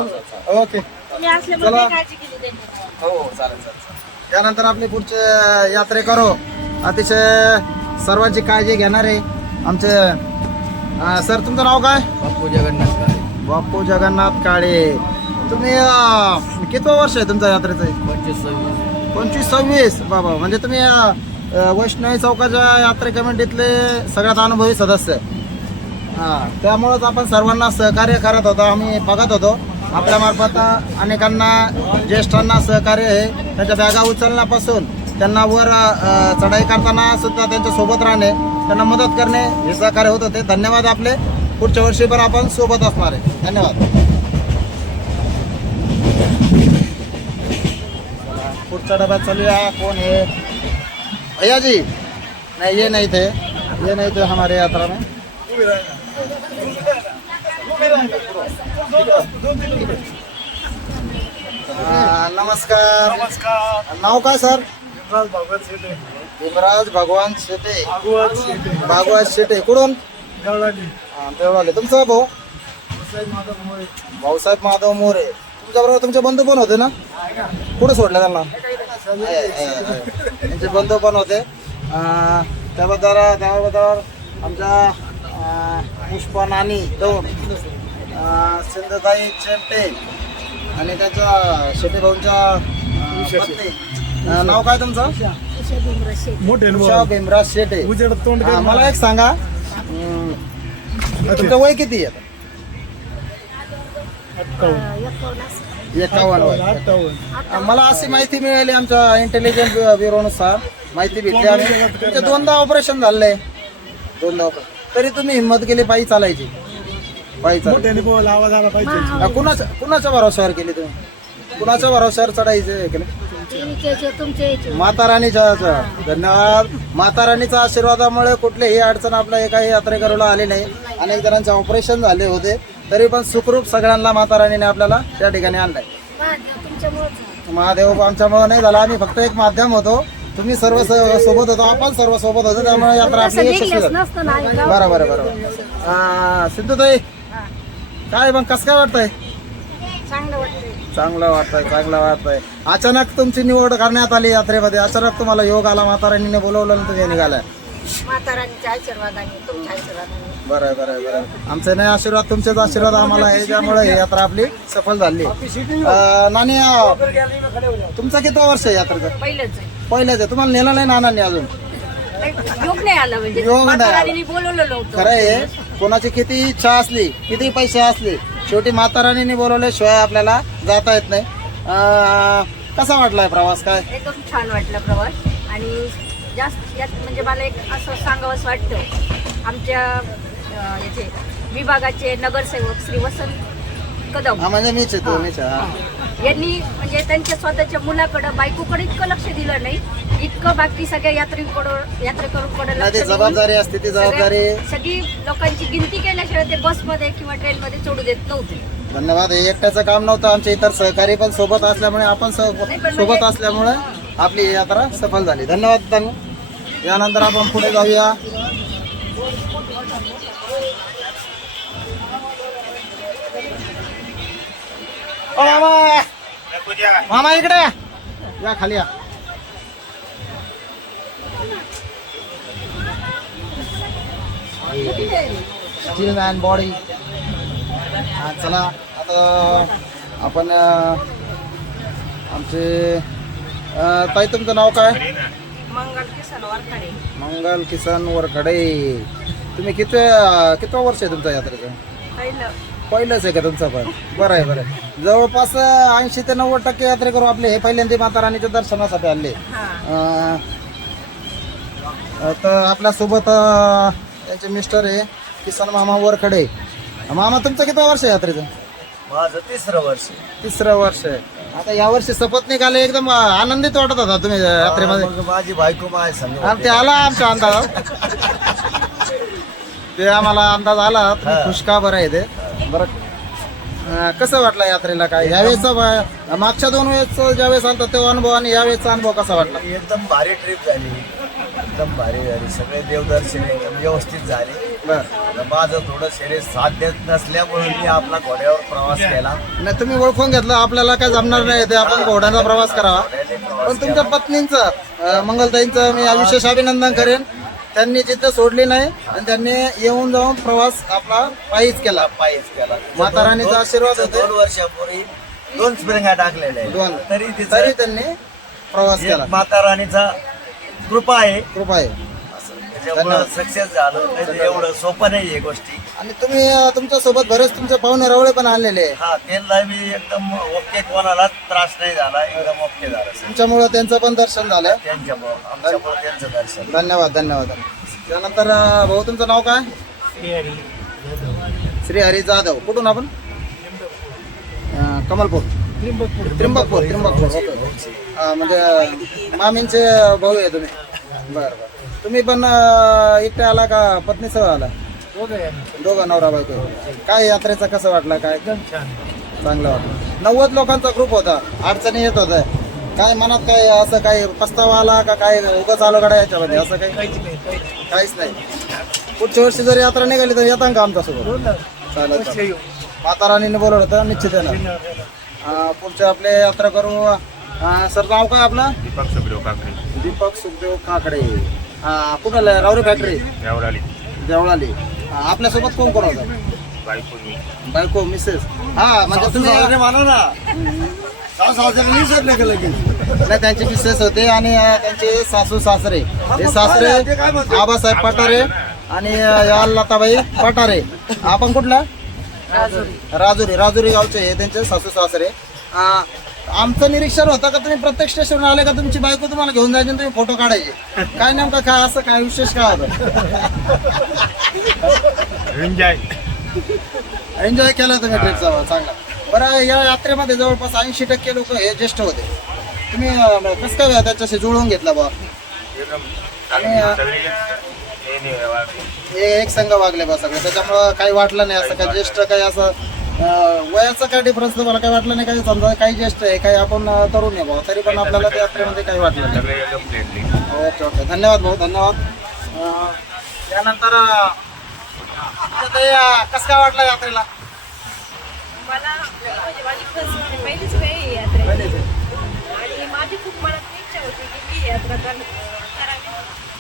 ओके तुम्ही असल्यामुळे चला. काही काळजी केली त्यांनी. हो चालेल त्यानंतर आपले पुढचे यात्रेकरू अतिशय सर्वांची काळजी घेणारे आमचे सर तुमचं नाव काय बापू जगन्नाथ काळे तुम्ही कितवं वर्ष आहे तुमच्या यात्रेचं 25-26 बाबा म्हणजे तुम्ही वैष्णवी चौकाच्या यात्रे कमिटीतले सगळ्यात अनुभवी सदस्य त्यामुळंच आपण सर्वांना सहकार्य करत होतो आम्ही बघत होतो आपल्या मार्फत अनेकांना ज्येष्ठांना सहकार्य आहे त्यांच्या बॅगा उचलण्यापासून त्यांना वर चढाई करताना सुद्धा त्यांच्या सोबत राहणे त्यांना मदत करणे हे सहकार्य होत होते धन्यवाद आपले पुढच्या वर्षी पण आपण सोबत असणार आहे धन्यवाद पुढच्या डब्यात चलूया कोण है भैया जी नहीं ये नहीं थे हमारे यात्रा में नमस्कार नाव काय सर भीमराज भगवान शेटे भागवत शेटे कुठून देवळाले तुमचा भाऊ भाऊसाहेब माधव मोरे तुमच्याबरोबर तुमचे बंधू पण होते ना कुठं सोडले त्यांना त्यांचे बंधू पण होते त्याबद्दल आमच्या पुष्पा नानी दोन सिंधुताई चेमटे आणि त्याच्या शेटे भाऊंच्या पत्नी नाव काय तुमचं उषा भीमराज शेटे मला एक सांगा तुमचं वय किती आहे 51 मला अशी माहिती मिळाली आमच्या इंटेलिजन्स ब्युरोनुसार माहिती भेटली आम्ही तुमचे 2दा ऑपरेशन झाले 2दा तरी तुम्ही हिंमत केली पायी चालायची पायी चालायची कुणाच्या भरोश्यावर केली तुम्ही कुणाच्या भरोश्यावर चढायचे केले माता राणीच्या धन्यवाद माता राणीच्या आशीर्वादामुळे कुठलीही अडचण आपल्या एकाही यात्रेकरूला आली नाही अनेक जणांचे ऑपरेशन झाले होते तरी पण सुखरूप सगळ्यांना माता राणीने आपल्याला त्या ठिकाणी आणलंय महादेव आमच्यामुळे नाही झाला आम्ही फक्त एक माध्यम होतो तुम्ही सर्व सोबत होतो आपण सर्व सोबत होतो त्यामुळे यात्रा आपली यशस्वी झाली बरोबर सिद्धूताई काय मग कसं काय वाटतंय चांगलं वाटतंय अचानक तुमची निवड करण्यात आली यात्रेमध्ये अचानक तुम्हाला योग आला माता राणीने बोलवलं आणि तुम्ही निघालाय माता राणीच्या आशीर्वादाने तुमच्या आशीर्वादाने बरं आमचे नाही आशीर्वाद तुमचेच आशीर्वाद आम्हाला आहे त्यामुळे ही यात्रा आपली सफल झाली नानी तुमचं किती वर्ष आहे यात्रेचं पहिलेच आहे तुम्हाला नेलं नाही नानांनी अजून योग नाही आला म्हणजे योग माता नाही आला. राणीने बोलवलं नव्हतं खरं आहे कोणाची किती इच्छा असली किती पैसे असले शेवटी माता राणीने बोलवल्याशिवाय आपल्याला जाता येत नाही कसा वाटलाय प्रवास काय एकदम छान वाटला प्रवास आणि जास्त यात म्हणजे मला एक असं सांगावंसं वाटतं आमच्या याचे विभागाचे नगरसेवक श्री वसंत कदम हा म्हणजे मीच आहे मीच यांनी म्हणजे त्यांच्या स्वतःच्या मुलाकडं बायकोकडे इतकं लक्ष दिलं नाही इतकं बाकी सगळ्या यात्रेकरूंकडे नाही ती जबाबदारी असते ती जबाबदारी सगळी लोकांची गिनती केल्याशिवाय ते बसमध्ये किंवा ट्रेनमध्ये चढू देत नव्हते धन्यवाद हे एकट्याचं काम नव्हतं आमच्या इतर सहकारी पण सोबत असल्यामुळे आपण सोबत असल्यामुळे आपली ही यात्रा सफल झाली धन्यवाद त्यांनी यानंतर आपण पुढे जाऊया ओ मामा इकडे या खाली या स्टील मॅन बॉडी चला आता आपण आमचे ताई तुमचं नाव काय मंगल किसन वरखडे तुम्ही किती वर्ष आहे तुमच्या यात्रेचं पहिलंच आहे का तुमचं पण बरं आहे जवळपास 80 ते 90% यात्रेकरू आपले हे पहिल्यांदा माता राणीच्या दर्शनासाठी आले तर आपल्यासोबत त्यांचे मिस्टर आहे किसन मामा वरखडे मामा तुमचं किती वर्ष आहे यात्रेचं माझं 3रं वर्ष आहे आता यावर्षी शपथ निघाले एकदम आनंदित वाटत होता तुम्ही यात्रेमध्ये माझी बायको माझ्या संग आणि ते आला आमच्या अंदाजात ते आम्हाला अंदाज आला तुम्ही खुश का बरं आहे ते बरं कसं वाटलं यात्रेला काय यावेळेचा मागच्या 2 वेळेस ज्यावेळेस आलता तेव्हा अनुभव आणि यावेळेसचा अनुभव कसा वाटला? एकदम भारी ट्रिप झाली, एकदम भारी झाली. सगळे देवदर्शन एकदम व्यवस्थित झाले. बरं आता माझं थोडं शरीर साथ देत नसल्यामुळे मी आपला घोड्यावर प्रवास केला. नाही तुम्ही ओळखून घेतलं आपल्याला काय जमणार नाही ते आपण घोड्याचा प्रवास करावा. घोड्याने प्रवास पण तुमच्या पत्नींचं मंगलताईंचं मी विशेष अभिनंदन करेन. त्यांनी जिद्द सोडली नाही आणि त्यांनी येऊन जाऊन प्रवास आपला पायीच केला. पायीच केला. माता राणीचा आशीर्वाद होते. 2 वर्षापूर्वी 2 स्प्रिंगा टाकलेल्या दोन. आहेत. तरी तरी तिचा त्यांनी प्रवास केला. माता राणीचा कृपा आहे. कृपा आहे. त्याच्यामुळे सक्सेस झालं. नाही तर एवढं सोपं नाही आहे गोष्टी. आणि तुम्ही तुमच्या सोबत बरेच तुमचे पाहुणे रवळे पण आणलेले आहे. हा त्यांना मी एकदम ओके, कोणालाच त्रास नाही झाला, एकदम ओके झाला. तुमच्यामुळं त्यांचं पण दर्शन झालं. त्यांच्यामुळं आमच्यामुळे त्यांचं दर्शन. धन्यवाद धन्यवाद. त्यानंतर भाऊ तुमचं नाव काय? श्री हरी जाधव. कुठून आपण? कमलपूर त्र्यंबकपूर. म्हणजे मामींचे भाऊ आहे तुम्ही? बरं बरं. तुम्ही पण एकटे आला का पत्नीसह आला? दोघं नवरा बायको. काय यात्रेचा कसं वाटला? काय चांगलं वाटलं. 90 लोकांचा ग्रुप होता. अडचणी येत होत्या. काय मनात काय असं काय पस्तावा आला का काय उगाच आलो गडा याच्यामध्ये असं काही? काहीच नाही. पुढच्या वर्षी जर यात्रा निघाली तर येता का आमच्यासोबत? चालेल. माता राणीने बोलवलं होतं निश्चित येणार. पुढच्या आपले यात्रा करू. सर नाव काय आपलं? दीपक सुखदेव काकडे. कुठं रावरी फॅक्टरी देवळाली. आपल्यासोबत कोण कोण होतं? बायको मिसेस. हा म्हणजे तुम्ही मानो ना नाही त्यांचे मिसेस होते आणि त्यांचे सासू सासरे. हे सासरे आबासाहेब पठारे आणि या लताबाई पठारे. आपण कुठला? राजुरी गावचे हे त्यांचे सासू सासरे. आमचं निरीक्षण होतं का तुम्ही प्रत्येक स्टेशनवर आले का तुमची बायको तुम्हाला घेऊन जायची आणि तुम्ही फोटो काढायचे? काय नेमकं काय असं काय विशेष काय होतं? एन्जॉय केला तुम्ही ट्रिपचा चांगला. बरं या यात्रेमध्ये जवळपास 80% लोक हे ज्येष्ठ होते. तुम्ही कसं काय त्याच्याशी जुळवून घेतला बा? आणि हे एक संघ वागले बा सगळे त्याच्यामुळं काही वाटलं नाही असं काय ज्येष्ठ काही असं वयाचा काय डिफरन्स तुम्हाला काही वाटलं नाही? काही समजा काही ज्येष्ठ आहे काही आपण तरुण आहे भाऊ तरी पण आपल्याला त्या यात्रेमध्ये काही वाटलं नाही. ओके ओके धन्यवाद भाऊ धन्यवाद. त्यानंतर कसं काय वाटलं यात्रेला? मला म्हणजे माझी पहिलीच वेळ आहे यात्रेला आणि माझी खूप मनात इच्छा होती की मी यात्रा करावी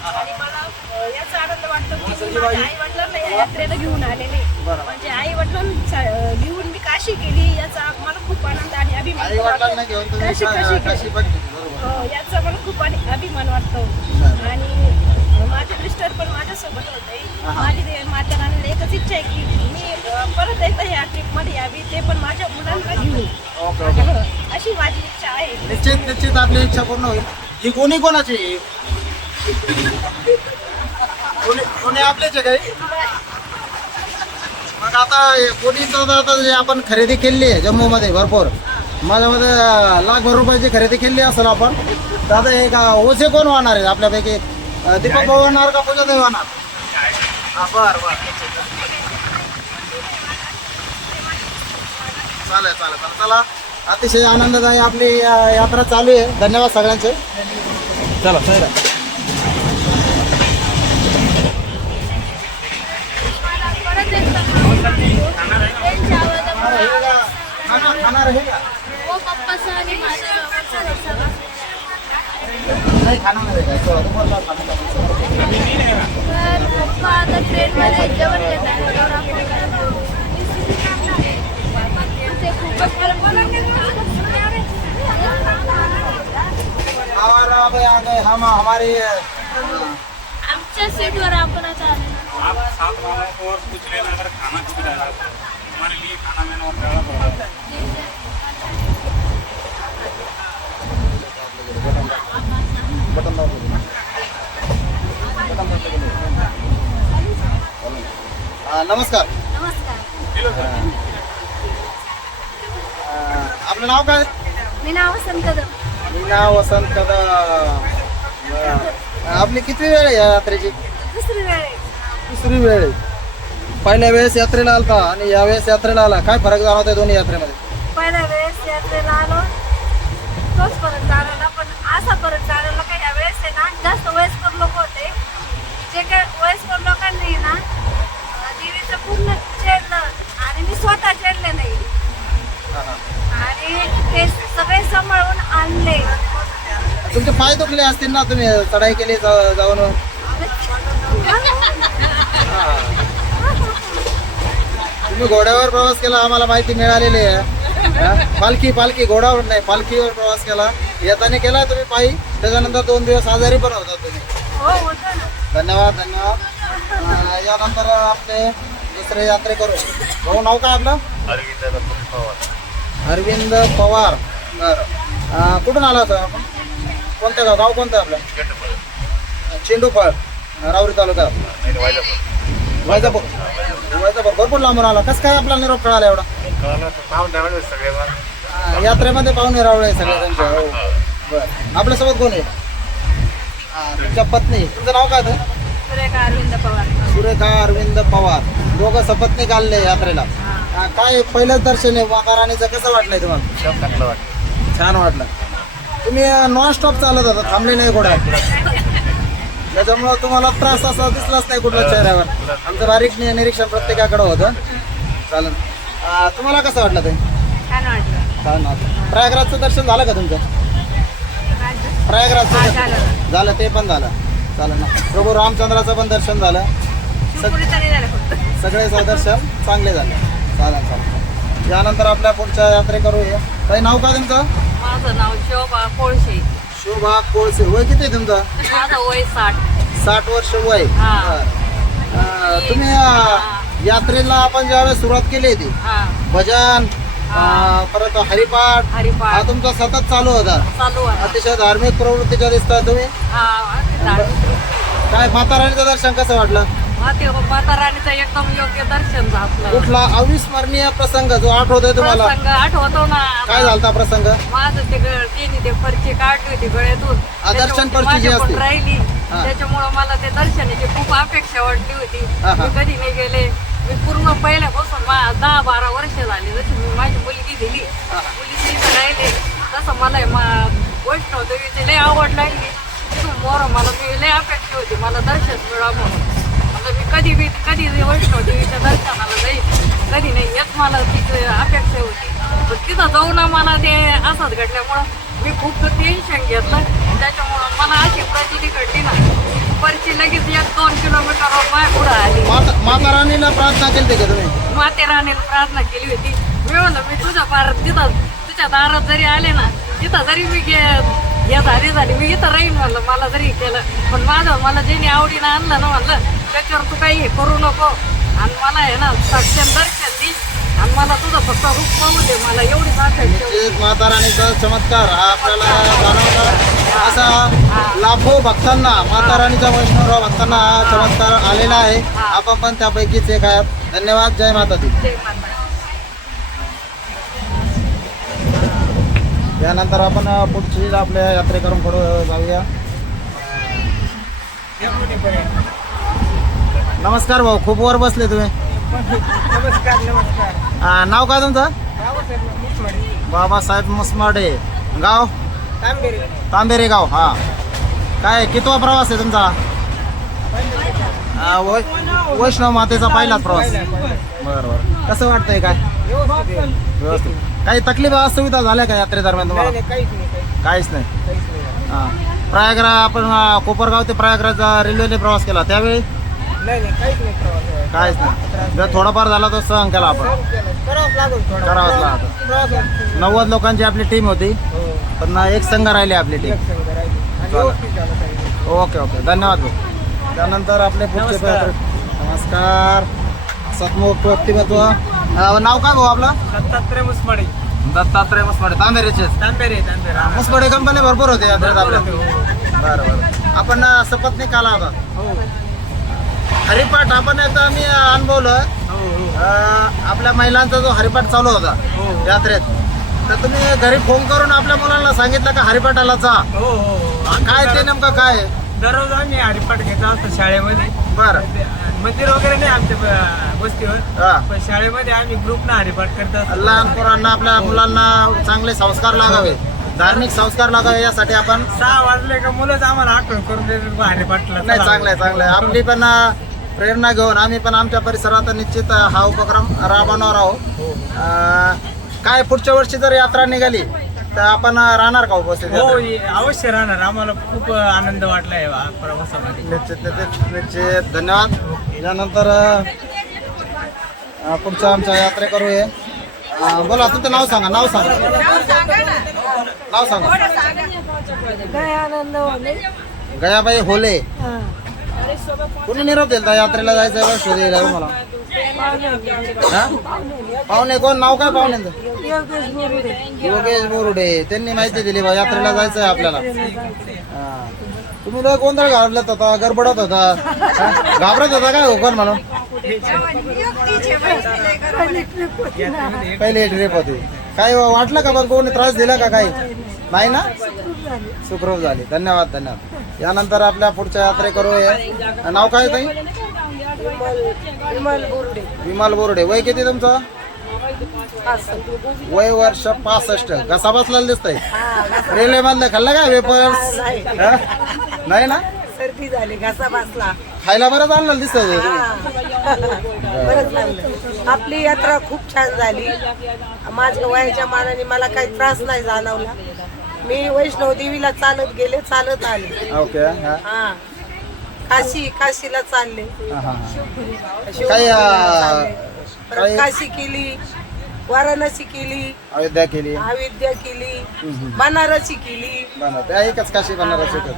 आणि मला याचा आनंद वाटतो की मी माझ्या आई वडिलांना या यात्रेला घेऊन आलेले. म्हणजे आई वडिलांना घेऊन मी काशी केली याचा मला खूप आनंद आणि अभिमान वाटतो. याचा मला खूप अभिमान वाटतो. आणि माझे मिस्टर पण माझ्यासोबत होते. माझी माता राणीला एकच इच्छा आहे की मी परत एकदा ह्या ट्रिपमध्ये यावी ते पण माझ्या मुलांना घेऊन. अशी माझी इच्छा आहे. निश्चित आपली इच्छा पूर्ण होईल. ही कोणी कोणाची? कोणी आपल्याचे काही? मग आता कोणीचं आता जे आपण खरेदी केली आहे जम्मूमध्ये भरपूर माझ्यामध्ये लाखभर रुपयाची खरेदी केली असेल आपण. दादा हे का ओझे कोण वाहणार आहे आपल्यापैकी? दीपक भाऊ वाहणार का पूजा देवी वाहणार? बरं चालेल. चला अतिशय आनंददायी आपली यात्रा चालू आहे. धन्यवाद सगळ्यांचे. चला खाणार आहे का? नाही खाणार आहे का? चला, तुम्हाला हम हमारी आमच्या सीटवर आपण आता आप साथ वालों को और कुछ लेना अगर खाना कुछ लेना हमारे लिए खाना मैंने और ज़्यादा पड़ा बटन दाबून. नमस्कार. आपलं नाव काय? मी नाव संत मीना वसंत कदम. आपली किती वेळ आहे या यात्रेची? दुसरी वेळ आहे. दुसरी वेळ आहे. पहिल्या वेळेस यात्रेला आलता आणि या वेळेस यात्रेला आला, काय फरक जाणवतोय दोन्ही यात्रेमध्ये? पहिल्या वेळेस यात्रेला आलो तोच फरक जाणवला, पण असा फरक जाणवला का या वेळेस आहे ना जास्त वयस्कर लोक होते. जे काय वयस्कर लोकांनी ना देवीचं पूर्ण चेडलं आणि मी स्वतः चेडले नाही आणि ते सगळे सांभाळून आणले. तुमचे पाय दुखले असतील ना, तुम्ही चढाई केली जाऊन? तुम्ही घोड्यावर प्रवास केला, आम्हाला माहिती मिळालेली आहे. हा? पालखी घोड्यावर नाही, पालखीवर प्रवास केला. येताना केला तुम्ही पायी, त्याच्यानंतर 2 दिवस आजारी पण होता तुम्ही. हो होतं ना. धन्यवाद. यानंतर आपले दुसरे यात्रे करू. भाऊ नाव काय आपलं? अरविंद पवार. बरं. कुठून आला होता आपण? कोणतं गाव कोणतं आपलं? चेंडूफळ, राहुरी तालुका, वैजापूर. भरपूर लांबून आला. कसं काय आपला निरोप कळाला एवढा? यात्रेमध्ये पाहुणे रावळे सगळे त्यांचे. हो बरं. आपल्यासोबत कोण आहे? तुमच्या पत्नी. तुमचं नाव काय आहे? सुरेखा अरविंद पवार. सुरेखा अरविंद पवार. दोघं सपत्नीक आले यात्रेला. काय पहिलंच दर्शन आहे माता राणीचं, कसं वाटलंय तुम्हाला? छान वाटलं. तुम्ही नॉन स्टॉप चालत होता, थांबले नाही घोड्या, त्याच्यामुळं तुम्हाला त्रास असा दिसलाच नाही कुठल्या चेहऱ्यावर. आमचं बारीक निरीक्षण प्रत्येकाकडे होतं. चालेल. तुम्हाला कसं वाटलं ते? छान वाटलं. छान वाटलं. प्रयागराजचं दर्शन झालं का तुमचं? प्रयागराजचं दर्शन झालं, ते पण झालं. चालेल ना. प्रभू रामचंद्राचं पण दर्शन झालं. शिवपुरीचं नाही झालं फक्त. सगळे दर्शन चांगले झाले. चालेल. यानंतर आपल्या पुढच्या यात्रे करूया. काही नाव काय तुमचं? माझं नाव शोभा कोळशे. शोभा कोळसे. वय किती आहे तुमचं? माझं वय 60. 60 वर्ष वय. हा. बरं. तुम्ही यात्रेला आपण ज्यावेळेस सुरुवात केली होती, हा. भजन परत हरिपाठ हरिपाठ हा तुमचा सतत चालू होता. चालू आहे. अतिशय धार्मिक प्रवृत्तीच्या दिसता तुम्ही. काय माता राणीचं दर्शन कसं वाटलं? माता राणीचं एकदम योग्य दर्शन झालं. कुठला अविस्मरणीय प्रसंग जो आठवतोय तुम्हाला? प्रसंग आठवतो ना. काय झालता प्रसंग? माझं ते पर्ची काढली होती गळ्यातून. दर्शन पर्ची जी माझ्या असते. पण राहिली. हा. त्याच्यामुळं मला ते दर्शनाची खूप अपेक्षा वाटली होती. हा, हा. मी कधी नाही गेले. मी पूर्ण पहिल्यापासून 10-12 वर्ष झाली. जशी मी माझी मुलगी दिली, मुलीची इथं राहिले, तसं मला वैष्णव देवीची लय आवड लागली. मोर मला मी लय अपेक्षा होती मला दर्शन मिळावं म्हणून. मी कधी वैष्णव देवीच्या दर्शनाला जाईल, कधी नाही येत. मला तिची अपेक्षा होती, पण तिथं जाऊन मला ते असंच घडल्यामुळं मी खूप टेन्शन घेतलं. त्याच्यामुळं मला अशी प्रचिती घडली ना, परची लगेच 1-2 किलोमीटरवर माय पुढं आली. माता राणीला प्रार्थना केली का तुम्ही? माते राणीला प्रार्थना केली होती. मी म्हणलं मी तुझ्या तिथं तुझ्या दारात जरी आले ना, तिथं जरी मी झाली मी इथं राहीन म्हणलं. मला जरी केलं, पण मला ज्याने आवडीनं आणलं ना म्हणलं, त्याच्यावर तू काही हे करू नको आणि मला आहे ना साक्षात दर्शन दे आणि मला तुझं फक्त रूप पाहू दे. मला एवढीच अपेक्षा होती. माता राणीचा चमत्कार हा आपल्याला जाणवला. असा लाखो भक्तांना, माता राणीच्या वैष्णव भक्तांना हा चमत्कार आलेला आहे. आपण पण त्यापैकीच एक आहात. धन्यवाद. जय माता दी. जय माता. त्यानंतर आपण पुढची आपल्या यात्रेकरूंकडे जाऊया. नमस्कार भाऊ, खूप वर बसले तुम्ही. नमस्कार. नाव काय तुमचं? बाबासाहेब मुसमाडे. गाव? तांबेरे गाव. हा. काय कितवा प्रवास आहे तुमचा? वैष्णव मातेचा पहिलाच प्रवास. बरं बरं. कसं वाटतंय? काय व्यवस्थित? काही तकलीफ सुविधा झाल्या का यात्रेदरम्यान तुम्हाला? काहीच नाही. हां. प्रयागराज आपण कोपरगाव ते प्रयागराज रेल्वेने प्रवास केला त्यावेळी? काहीच नाही. जर थोडाफार झाला तर सहन केला आपण. करावंच लागतं. 90 लोकांची आपली टीम होती, पण एक संघ राहिली आपली टीम. Okay okay. धन्यवाद भाऊ. त्यानंतर आपले पुढचे नमस्कार. सतमुख व्यक्तिमत्व. नाव काय भाऊ आपलं? दत्तात्रय मुसमाडे. दत्तात्रय मुसमाडे. तांबेरेचे? तांबेरे. मुसमाडे कंपनी भरपूर होते यात्रेत आपल्या. बरं बरं. आपण सपत्नीक आला होता. हरिपाठ आपण एकदा मी अनुभवलं. आपल्या महिलांचा जो हरिपाठ चालू होता यात्रेत, तर तुम्ही घरी फोन करून आपल्या मुलांना सांगितलं का हरिपाठाला जा? काय ते नेमकं काय? दररोज आम्ही हरिपाठ घेत असतो शाळेमध्ये. बरं. मंदिर वगैरे नाही आमच्या वस्तीवर, हा. पण शाळेमध्ये आम्ही ग्रुपनं हरिपाठ करत असतो. लहान पोरांना आपल्या मुलांना चांगले संस्कार लागावे, धार्मिक संस्कार लागावे यासाठी आपण 6 वाजले का मुलंच आम्हाला आठवण करून देतात हरिपाठला. नाही चांगलं आहे चांगलं आहे. आपली पण प्रेरणा घेऊन आम्ही पण आमच्या परिसरात निश्चित हा उपक्रम राबवणार आहोत. काय पुढच्या वर्षी जर यात्रा निघाली तर आपण राहणार का उपस्थित? हो, अवश्य राहणार. आम्हाला खूप आनंद वाटला आहे प्रवासामध्ये. निश्चित धन्यवाद. यानंतर पुढच्या आमच्या यात्रेकरू आहे. बोला तुमचं नाव सांगा. नाव सांगा. गयाबाई होले. कुणी निरोप दिला यात्रेला जायचं वैष्णो देवीला मला? हा? पाहुणे कोण? नाव काय पाहुण्यांचं? योगेश बोरुडे. त्यांनी माहिती दिली बा यात्रेला जायचं आहे आपल्याला. हा. तुम्ही लय गोंधळ घालत होता, गडबडत होता, हा? घाबरत होता काय हो कोण म्हणून? पहिली ट्रिप होती. काय वाटलं का बघ कोणी त्रास दिला का काही? नाही ना? सुखरूप झाली. धन्यवाद धन्यवाद. यानंतर आपल्या पुढच्या यात्रेकरू आहे. नाव काय ताई? विमल बोर्डे. वय किती तुमचं? वय वर्ष 65. घसा बसलेला दिसतंय. रेल्वे मधलं खाल्लं काय वेपर्स? नाही ना? सर्दी झाली, घासा बसला. खायला बरं चाललं दिसतंय. बरंच लागलं. आपली यात्रा खूप छान झाली. माझ्या वयाच्या मानाने मला काही त्रास नाही जाणवला. मी वैष्णव देवीला चालत गेले, चालत आले. ओके. हा, काशीला चालले. काही परत काशी केली, वाराणसी केली, अयोध्या केली, अयोध्या केली, बनारसी केली. एकच काशी बनारस एकच.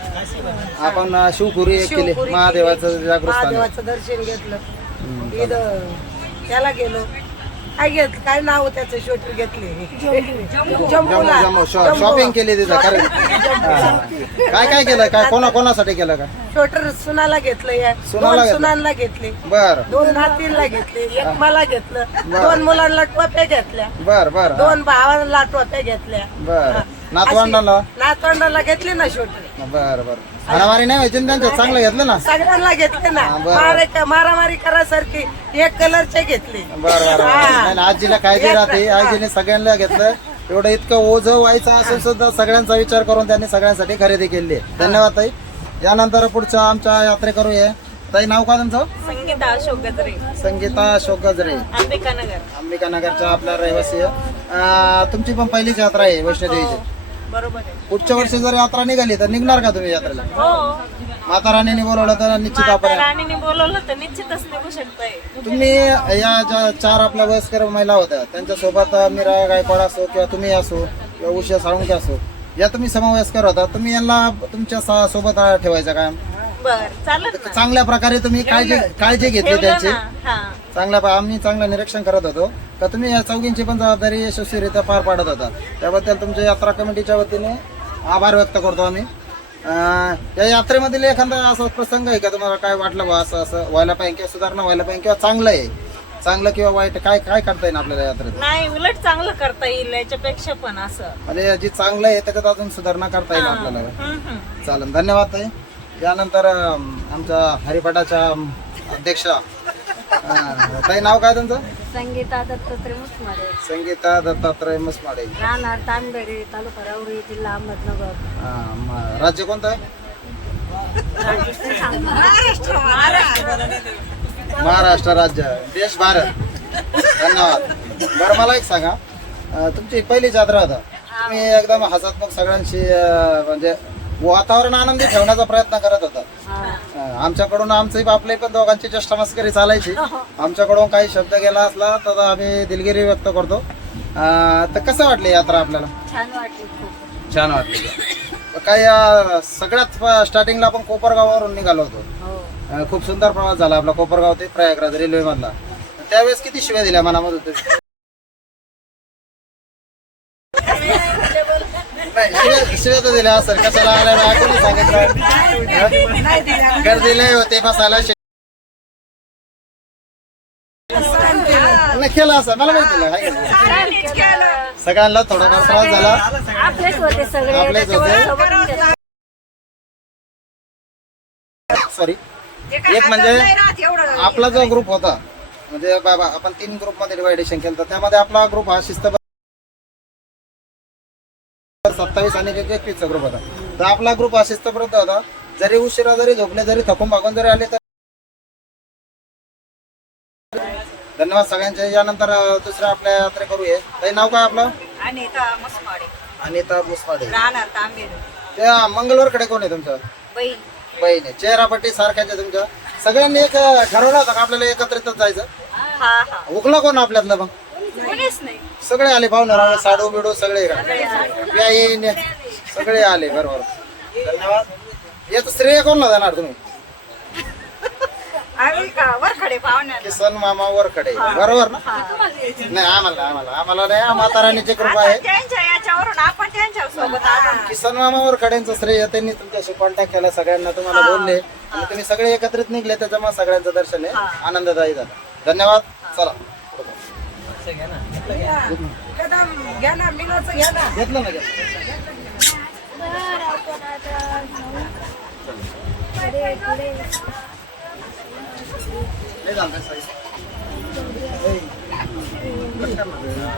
आपण शिवपुरी एक केली. शिवपुरी महादेवाचं केली. जागृत स्थान आहे. महादेवाचं दर्शन घेतलं. इथं त्याला गेलो. काय घेतलं, काय नाव त्याचं? शॉपिंग घेतली. जम्मूला शॉपिंग केली तिथं खरं. काय काय केलं? काय कोणासाठी केलं का? शॉटर सुनाला घेतलं, सुनाला घेतलं? सुनांना घेतले, बर 2 नातींना घेतले, एक मला घेतलं, 2 मुलांना टोप्या घेतल्या, बर बर 2 भावांना टोप्या घेतल्या. बर. नातवंडाला? नातवंडाला घेतले ना शॉटर. बर बर. हाणामारी नाही व्हायची ना त्यांच्यात? चांगलं घेतलं ना? सगळ्यांना घेतले ना. मारामारी करासारखी एक कलरचे घेतले. बर बर. आजीला कायदे राहते. आजीने सगळ्यांना घेतलं. एवढं इतकं ओझं व्हायचं असून सुद्धा सगळ्यांचा विचार करून त्यांनी सगळ्यांसाठी खरेदी केली. धन्यवाद ताई. यानंतर पुढच्या आमच्या यात्रेकरू आहे. ताई नाव का तुमचं? संगीता अशोक गजरे, संगीता अशोक गजरे. अंबिकानगरच्या आपल्या रहिवासी आहे. तुमची पण पहिलीच यात्रा आहे वैष्णोदेवीची? बरोबर आहे. पुढच्या वर्षी जर यात्रा निघाली तर निघणार का तुम्ही यात्रेला? हो, माता राणीने बोलवलं तर निश्चित आपण. राणीने बोलवलं तर निश्चितच निघू शकताय. तुम्ही या ज्या 4 आपल्या वयस्कर महिला होत्या त्यांच्यासोबत मीरा गायकवाड असो किंवा तुम्ही असो किंवा उषा साळुंके असो, या तुम्ही समवयस्कर होता, तुम्ही यांना तुमच्या सोबत ठेवायचं काय? बर, चालत ना. चांगल्या प्रकारे तुम्ही काळजी घेतली ठेवलं त्यांची. ना. हा. आम्ही चांगलं निरीक्षण करत होतो का तुम्ही या चौघींची पण जबाबदारी यशस्वीरित्या पार पाडत होता. त्याबद्दल तुमच्या यात्रा कमिटीच्या वतीने आभार व्यक्त करतो आम्ही. या यात्रेमधील एखादा असा प्रसंग आहे का तुम्हाला काय वाटलं बा असं व्हायला पाहिजे किंवा सुधारणा व्हायला पाहिजे किंवा चांगलं आहे, चांगलं किंवा वाईट काय काय करता येईल आपल्याला यात्रेत? नाही, उलट चांगलं करता येईल याच्यापेक्षा पण असं. म्हणजे जी चांगलं आहे त्याच्यात अजून सुधारणा करता येईल आपल्याला. चालेल, धन्यवाद ताई. यानंतर आमच्या हरिपाठाच्या अध्यक्षा ताई नाव काय तुमचं? संगीता दत्तात्रय मुसमाडे, संगीता दत्तात्रय मुसमाडे. राहणार तांबेरी, तालुका राऊरी, जिल्हा अहमदनगर. राज्य कोणतं आहे? महाराष्ट्र राज्य, देश भारत. धन्यवाद. बरं मला एक सांगा, तुमची पहिलीच यात्रा होता, तुम्ही एकदम हसतमुख सगळ्यांशी म्हणजे वातावरण आनंदी ठेवण्याचा प्रयत्न करत होता. आमच्याकडून आमचंही आपले पण दोघांची चेष्टामस्करी चालायची. आमच्याकडून काही शब्द गेला असला तर आम्ही दिलगिरी व्यक्त करतो. तर कसं वाटली यात्रा आपल्याला? छान वाटली, खूप छान वाटली. काय सगळ्यात स्टार्टिंगला आपण कोपरगावावरून निघालो होतो. खूप सुंदर प्रवास झाला आपला कोपरगाव ते प्रयागराज रेल्वे मधला. त्यावेळेस किती शिव्या दिल्या मनामध्ये? शिव्या तर दिल्या असेल, कशाला आल्या कोणी सांगितलं? गर्दीला होते बसायला केलं असं मला माहिती. सगळ्यांना थोडाफार त्रास झाला. आपलेच होते सगळे, आपलेच होते. सॉरी ते काय एक म्हणजे हातात नाही राहत एवढं. आपला जो ग्रुप होता म्हणजे बाबा आपण 3 ग्रुपमध्ये डिवायडेशन केलं तर त्यामध्ये आपला ग्रुप हा शिस्तबद्ध 27 आणि 21चा ग्रुप होता. तर आपला ग्रुप हा शिस्तबद्ध होता. जरी उशिरा जरी झोपले जरी थकून भागून जरी आले तर धन्यवाद सगळ्यांचे. यानंतर दुसऱ्या आपल्या यात्रे करूया. काही नाव काय आपलं? अनिता मसमाडे, अनिता बुसपाडे. राहणार तांबेर, त्या मंगळवारकडे कोण आहे तुमचं? बहीण. बहीण आहे. चेहरापट्टी सारख्याच आहे तुमच्या. सगळ्यांनी एक ठरवलं होतं का आपल्याला एकत्रितच जायचं? हा हा, उकला कोण आपल्यातलं मग? कोणीच नाही. सगळे आले पाहुणे साडू बिडू सगळे बियाईन सगळे आले. बरोबर धन्यवाद. याचं श्रेय कोणला देणार तुम्ही? आम्ही का वरखडे पाहुण्या. किसन मामा वरकडे बरोबर ना? नाही आम्हाला नाही. म्हाताराणीची कृपा आहे. त्यांच्या याच्यावरून आपण त्यांच्या सोबत आलो. किसन मामा वरकड्यांचं श्रेय त्यांनी तुमच्याशी कॉन्टॅक्ट केला. सगळ्यांना तुम्हाला बोलले आणि तुम्ही सगळे एकत्रित निघले त्याच्यामुळे सगळ्यांचं दर्शन आहे आनंददायी झालं. धन्यवाद. चला घ्या ना मिलाचं घ्या ना. घेतलं ना नाही झालं साईज.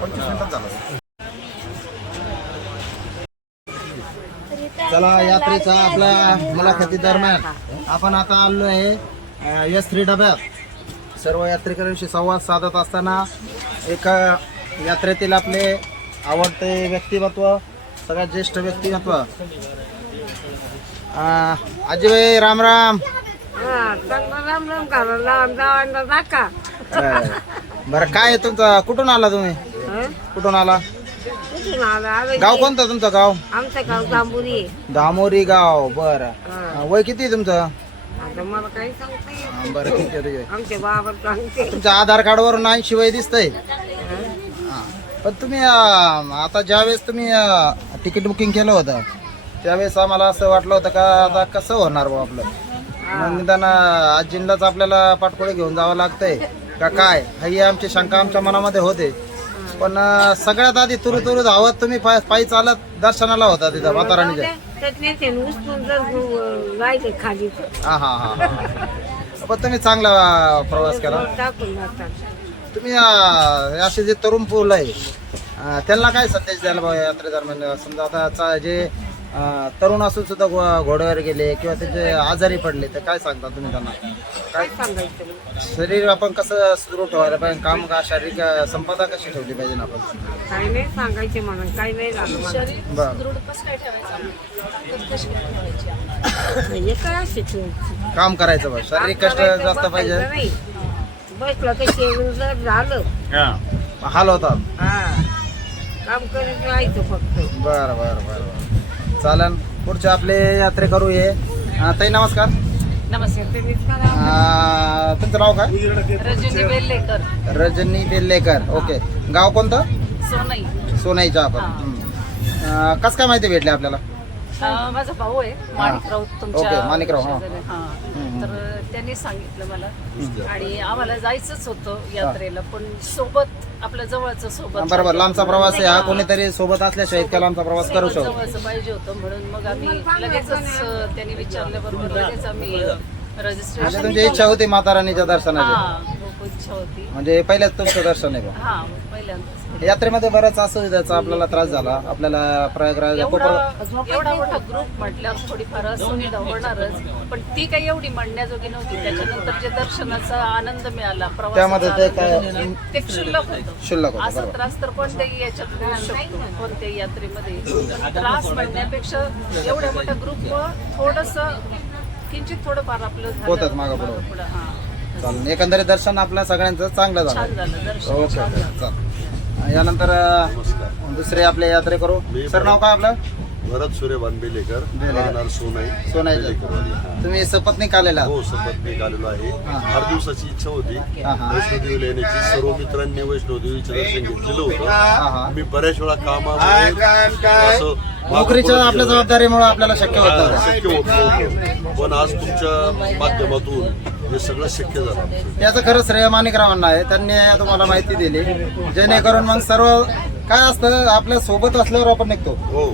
25 मिनिटात झालं. चला यात्रेचा आपल्या मुलाखती दरम्यान आपण आता आलो आहे S3 डब्यात. सर्व यात्रेकरांशी संवाद साधत असताना एक यात्रेतील आपले आवडते व्यक्तिमत्व सगळ्यात ज्येष्ठ व्यक्तिमत्व आजीबाई राम राम. बरं काय आहे तुमचं? कुठून आला तुम्ही? कुठून आला? गाव कोणतं तुमचं गाव? आमचं गाव जांभुरी. दामोरी गाव. बरं वय किती आहे तुमचं? आता मला काही सांगता येत. बरं ठीक आहे, ठीक आहे. आमच्या बाबा सांगते. तुमच्या आधार कार्डवरून 80 वय दिसतंय. हां. पण तुम्ही आता ज्यावेळेस तुम्ही तिकीट बुकिंग केलं होतं त्यावेळेस आम्हाला असं वाटलं होतं का आता कसं होणार बा आपलं मग निदान आजींलाच आपल्याला पाठकोळे घेऊन जावं लागतंय का काय ही आमची शंका आमच्या मनामध्ये होते. पण सगळ्यात आधी तुरु तुरु धावत तुम्ही पायी चालत दर्शनाला होता तिथं माताराणीच्या. खाली हा हा हा. पण तुम्ही चांगला प्रवास केला. टाकून जातात. तुम्ही असे जे तरुण पोल आहे त्यांना काय संदेश द्यायला पाहिजे यात्रेदरम्यान? समजा आता जे तरुण असून सुद्धा घोड्यावर गेले किंवा त्याचे आजारी पडले तर काय सांगता तुम्ही त्यांना? काय सांगायचं शरीर आपण कसं सुदृढ ठेवायला पाहिजे? काम का शारीरिक संपदा कशी ठेवली पाहिजे ना आपण? काही नाही सांगायचे म्हणून काही नाही झालं मला. हे काय असे काम करायचं बघ. शारीरिक कष्ट जास्त पाहिजे. नाही बसलं कशी जर झालं हाल होतात. हा काम करत राहायचं फक्त. बरं बरं बरं चालन. पुढचे आपले यात्रे करू ये. ताई नमस्कार. नमस्कार. तुमचं नाव काय? रजनी बेल्लेकर. रजनी बेल्लेकर. ओके. गाव कोणतं? सोनाई. सोनाईच्या आपण. कसं काय माहिती भेटली आपल्याला? माझा भाऊ आहे माणिकराव. ओके माणिकराव. हा तर त्यांनी सांगितलं मला आणि आम्हाला जायचंच होतं यात्रेला पण सोबत आपल्या जवळचं सोबत. बरोबर. लांबचा प्रवास आहे हा. कोणीतरी सोबत असल्याशिवाय इतका लांबचा प्रवास करू शकतो. जवळचं पाहिजे होतं म्हणून मग आम्ही लगेचच त्यांनी विचारल्याबरोबर लगेच आम्ही रजिस्ट्रेशन. तुमची इच्छा होती माताराणीच्या दर्शनाची? खूप इच्छा होती. म्हणजे पहिल्याच तुमचं दर्शन आहे बा? हा पहिल्यांदाच. यात्रेमध्ये बराच असुविधाचा आपल्याला त्रास झाला. आपल्याला प्रयागराज एवढा मोठा ग्रुप म्हटल्यावर थोडीफार असुविधा होणारच पण ती काही एवढी म्हणण्याजोगी नव्हती. त्याच्यानंतर जे दर्शनाचा आनंद मिळाला त्यामध्ये ते काय ते क्षुल्लक होतं. शिल्लक होतं. असा बरोबर. त्रास तर कोणत्याही याच्यात होऊ शकतो. कोणत्याही यात्रेमध्ये त्रास म्हणण्यापेक्षा एवढ्या मोठ्या ग्रुपमुळं थोडंसं किंचित थोडंफार आपलं झालं. होतात मागं पुढं. पुढं, हा. चालेल. एकंदरीत दर्शन आपल्या सगळ्यांचं चांगलं छान झालं. झालं दर्शन. ओके छान ओके झालं. चालेल. यानंतर दुसरे आपले यात्रे करू. सर नाव काय आपलं? भरत सूर्यभान बेलेकर, राहणार सोनाई. सोनाईचं. बेलेकरवाडी. हा. तुम्ही सपत्नीक आलेला? हो सपत्नीक आलेलो आहे. 8 दिवसाची इच्छा होती हा, हा. वैष्णोदेवीला येण्याची. सर्व मित्रांनी वैष्णोदेवीचं दर्शन घेतलेलं हा, हा. होतं. मी बऱ्याच वेळा कामामुळे असं नोकरीच्या आपल्या जबाबदारीमुळे आपल्याला शक्य होत नव्हतं. शक्य होत नव्हतं. पण आज तुमच्या माध्यमातून हे सगळं शक्य झालं. याचं खरं श्रेय माणिकरावांना आहे. त्यांनी तुम्हाला माहिती दिली जेणेकरून मग सर्व काय असतं आपल्या सोबत असल्यावर आपण निघतो. हो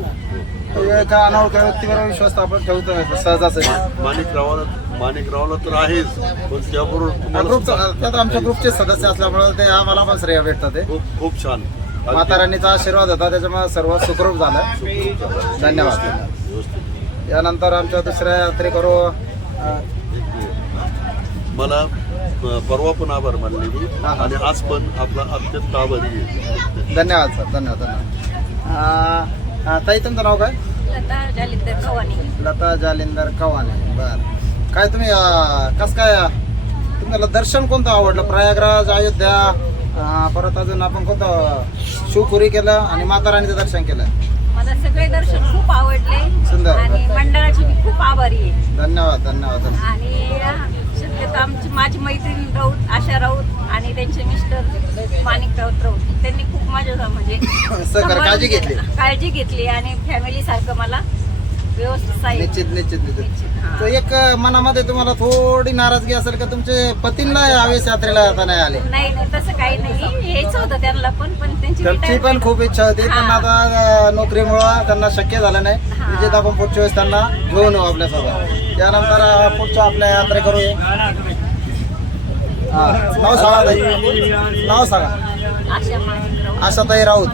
एका अनोळख्या व्यक्तीवर विश्वास आपण ठेवतो सहजाच आहे. माणिकरावला तर आहेच, पण त्याबरोबर तुम्हाला ग्रुपचा त्यात आमच्या ग्रुपचे सदस्य असल्यामुळे ते आम्हाला पण श्रेय भेटतात ते. खूप खूप छान. माता राणीचा आशीर्वाद होता त्याच्यामुळे सर्व सुखरूप झालं. धन्यवाद. यानंतर आमच्या दुसऱ्या यात्रेकरू मला परवा पण आभार मानले मी आणि आज पण आपला अत्यंत आभारी आहे. धन्यवाद सर. धन्यवाद. ताई तुमचं नाव काय? लता जालिंदर कवानी. लता जालिंदर कवाने. बर काय तुम्ही कसं काय तुम्हाला दर्शन कोणतं आवडलं? प्रयागराज, अयोध्या, परत अजून आपण कोणतं शिवपुरी केलं आणि माता राणीचं दर्शन केलं? मला सगळे दर्शन खूप आवडले सुंदर. आणि मंडळाची मी खूप आभारी आहे. धन्यवाद. आणि शक्यतो माझी मैत्रीण राऊत, आशा राऊत आणि त्यांचे मिस्टर माणिक राऊत त्यांनी खूप माझ्या म्हणजे काळजी घेतली आणि फॅमिली सारखं मला व्यवस्थित निश्चित. तर एक मनामध्ये तुम्हाला थोडी नाराजगी असेल का तुमचे पतींना यावेळेस यात्रेला आता नाही आले? नाही तसं काही नाही, यायचं होतं त्यांना पण त्यांची पण खूप इच्छा होती, पण आता नोकरीमुळं त्यांना शक्य झालं नाही. म्हणजे आपण पुढच्या वेळेस त्यांना घेऊन येऊ आपल्यासोबत. त्यानंतर पुढच्या आपल्या यात्रे करू. नाव सांगा ताई. नाव सांगा. आशाताई राऊत.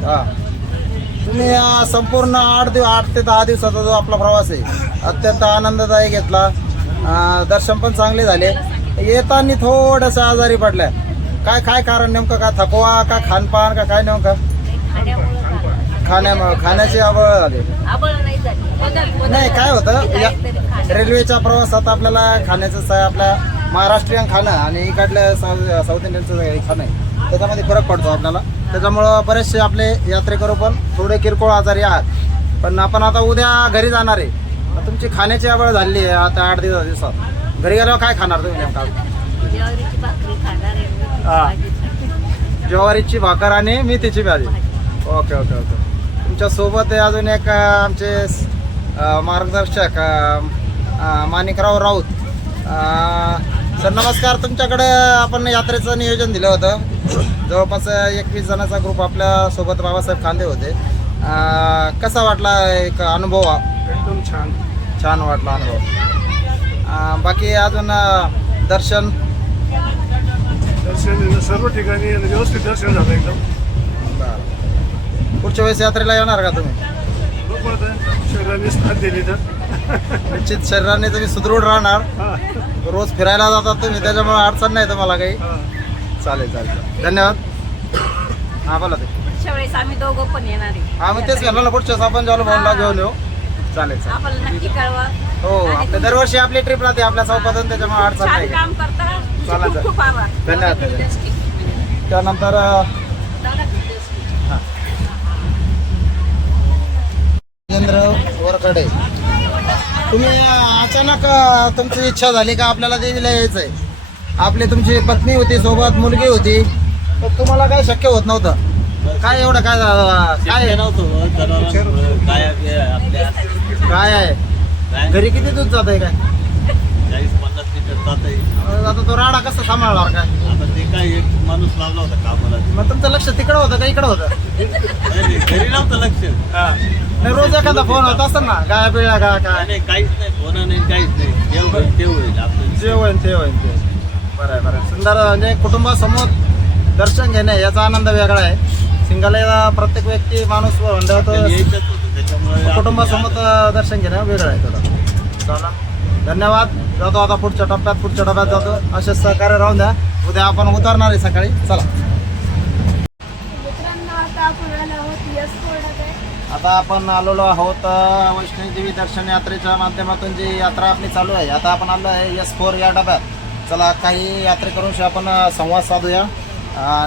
तुम्ही संपूर्ण 8 ते 10 दिवसाचा जो आपला प्रवास आहे अत्यंत आनंददायी घेतला. दर्शन पण चांगले झाले. येताना थोडंसं आजारी पडल्या. काय कारण नेमकं? का थकवा का खानपान का काय नेमकं? खाण्याची आबळ झाली. नाही काय होतं रेल्वेच्या प्रवासात आपल्याला खाण्याचं आपल्या महाराष्ट्रीयन खाणं आणि इकडलं साऊथ इंडियनचं खाणं आहे त्याच्यामध्ये फरक पडतो आपल्याला. त्याच्यामुळं बरेचसे आपले यात्रेकरू पण थोडे किरकोळ आजारी आहात. पण आपण आता उद्या घरी जाणार आहे. तुमची खाण्याची आवड झाली आहे आता 8 दिवसात. घरी गेल्यावर काय खाणार तुम्ही नेमका? ज्वारीची भाकर आणि मेथीची भाजी. ओके. तुमच्या सोबत अजून एक आमचे मार्गदर्शक माणिकराव राऊत. सर नमस्कार. तुमच्याकडे आपण यात्रेचं नियोजन दिलं होतं. जवळपास 21 जणांचा ग्रुप आपल्या सोबत बाबासाहेब खांदे होते. कसा वाटला एक अनुभव? एकदम छान वाटला अनुभव. बाकी अजून दर्शन सर्व ठिकाणी व्यवस्थित दर्शन झालं एकदम. पुढच्या वेळेस यात्रेला येणार का तुम्ही? शरीराने साथ दिली तर निश्चित शरीराने तुम्ही सुदृढ राहणार. रोज फिरायला जातात तुम्ही त्याच्यामुळे अडचण नाही तुम्हाला काही. चालेल. धन्यवाद. बोला ते. पुढच्या वेळेस आम्ही दोघं पण येणार आहे. मग तेच घालू ना पुढच्या वेळेस आपण जालो भाऊला घेऊन येऊ. चालेल. आम्हाला नक्की कळवा. हो आपल्या दरवर्षी आपली ट्रिप राहते आपल्या चौकातून त्याच्यामुळे अडचण छान नाही. काम करता. चालेल. खूप आभार. धन्यवाद. त्यानंतर राजेंद्र वरकडे. तुम्ही अचानक तुमची इच्छा झाली का आपल्याला देवीला यायचंय? आपली तुमची पत्नी होती सोबत, मुलगी होती, तर तुम्हाला काय शक्य होत नव्हतं? काय एवढं काय काय आहे घरी किती दूध जात आहे? काय 40-50 लिटर जात आहे. आता तो राडा कसा सांभाळणार काय? आता ते काय एक माणूस लावला होता कामाला. मग तुमचं लक्ष तिकडं होतं का इकडं होतं? घरी नव्हतं लक्ष. नाही रोज एखादा फोन होत असेल ना गाया पिळ्या का काय? नाही काहीच नाही, फोन नाही काहीच नाही. जे होईल ते होईल आपलं. जे होईल ते होईल ते. बरं आहे. सुंदर. म्हणजे कुटुंबासमोर दर्शन घेणे याचा आनंद वेगळा आहे. सिंगल प्रत्येक व्यक्ती माणूस म्हणतो यायचंच होतं त्याच्यामुळे कुटुंबासमोर दर्शन घेणं वेगळं आहे थोडं. चला धन्यवाद. जातो आता पुढच्या टप्प्यात जातो. असेच सहकार्य राहून द्या. उद्या आपण उतरणार आहे सकाळी. चला आता आपण आलेलो आहोत वैष्णवी देवी दर्शन यात्रेच्या माध्यमातून जी यात्रा आपली चालू आहे. आता आपण आलो आहे S4 या डब्यात. चला काही यात्रेकरूंशी आपण संवाद साधूया.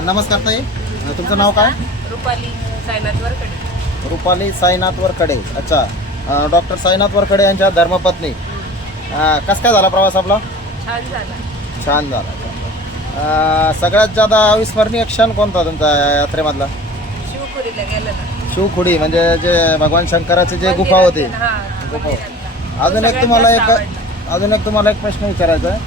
नमस्कार ताई. तुमचं नाव काय? रुपाली साईनाथ वरकडे. रुपाली साईनाथ वरकडे. अच्छा. डॉक्टर साईनाथ वरकडे यांच्या धर्मपत्नी. कसं काय झाला प्रवास आपला? छान झाला. सगळ्यात जादा अविस्मरणीय क्षण कोणता तुमचा यात्रेमधला? शिवपुरीला गेलं ना. शिवखुडी म्हणजे जे भगवान शंकराचे जे गुफा होते. अजून एक तुम्हाला एक प्रश्न विचारायचा आहे.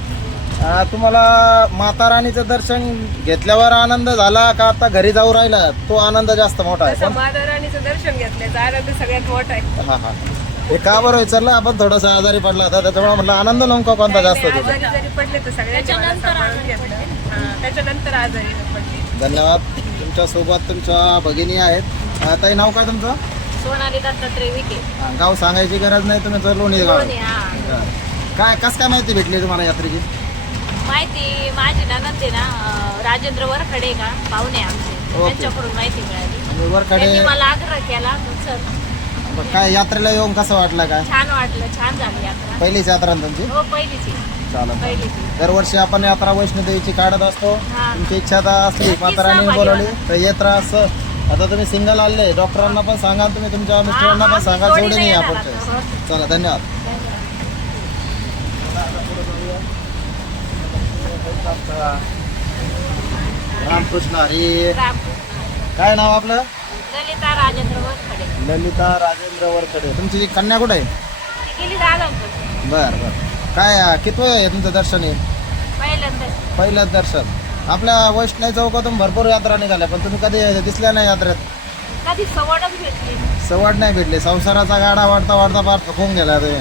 तुम्हाला माता राणीचं दर्शन घेतल्यावर आनंद झाला का आता घरी जाऊ राहिला तो आनंद जास्त मोठा आहे? तसं माता राणीचं दर्शन घेतल्याचा आनंद सगळ्यात मोठा आहे. हा हा. हे का बरं विचारलं आपण? थोडासा आजारी पडला होता त्याच्यामुळे म्हटलं आनंद नेमका कोणता जास्त नाही, होता? आजारी जरी पडले तर सगळ्यांच्या मनात सांभाळून घेतलं. त्याच्यानंतर आजारी पडली. धन्यवाद. तुमच्या सोबत तुमच्या भगिनी आहेत. ताई नाव काय तुमचं? सोनाली दत्तात्रय विखे. गाव सांगायची गरज नाही, तुम्ही तर लोणी गाव. लोणी, हा. काय कसं काय माहिती भेटली तुम्हाला यात्रेची? माहिती माझी ननंद आहे ना, राजेंद्र वरखडे का पाहुणे आमचे, त्यांच्याकडून माहिती मिळाली. वरकडे त्यांनी मला आग्रह केला मग चल. काय यात्रेला येऊन कसं वाटलं? काय छान वाटलं, छान झाली यात्रा. पहिलीच यात्रा ना तुमची? हो पहिलीची. चालेल. पहिलीची. दरवर्षी आपण यात्रा वैष्णोदेवीची काढत असतो. हा. तुमची इच्छा तर असली नक्कीच माता राणी सहभागी बोलवली होणार. तर येत राहा. असं आता तुम्ही सिंगल आले, डॉक्टरांना पण सांगा, तुम्ही तुमच्या मिस्टरांना पण सांगा, जोडीने जोडीने या येणार पुढच्या आता. वेळेस. चला धन्यवाद. रामकृष्ण हरी. काय नाव आपलं? ललिता राजेंद्र वरखडे. ललिता राजेंद्र वरखडे. तुमची कन्या कुठे आहे? ती गेली दादांकडे बर बर. काय कितवं आहे तुमचं दर्शन? आहे पहिल्यांदा. पहिलंच दर्शन. आपल्या वैष्णवी चौकातून भरपूर यात्रा निघाल्या पण तुम्ही कधी दिसल्या नाही यात्रेत? कधी सवडच भेटली. सवड नाही भेटली. संसाराचा गाडा वाढता वाढता फार थकून गेला तुम्ही.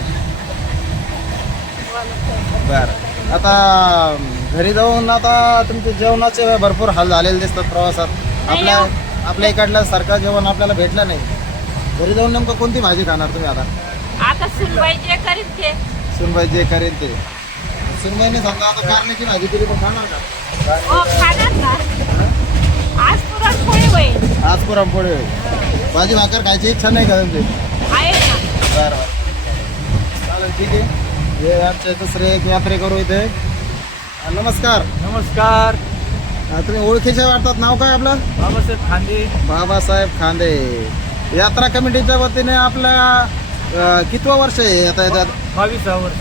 बर. आता घरी जाऊन आता तुमचे जेवणाचे भरपूर हाल झालेले दिसतात प्रवासात. आपल्या इकडलं सारखं जेवण आपल्याला भेटलं नाही. घरी जाऊन नेमकं कोणती भाजी खाणार तुम्ही आता? आता सुनबाई जे करीत ते. सुनबाई जे करेन ते. सुनबाईने समजा आता कारल्याची भाजी केली पण खाणार का? हो खाणार ना. आज पुरणपोळी होईल. आज पुरणपोळी होईल. भाजी भाकर खायची इच्छा नाही का तुमची? आहे ना. बरं बरं. चालेल ठीक आहे. हे आमचे दुसरे एक यात्रे करू इथे. नमस्कार. नमस्कार. तुम्ही ओळखीचे वाटतात. नाव काय आपलं? बाबासाहेब खांदे. बाबासाहेब खांदे. यात्रा कमिटीच्या वतीने आपल्या कितवं वर्ष आहे आता येतात? 22 वर्ष.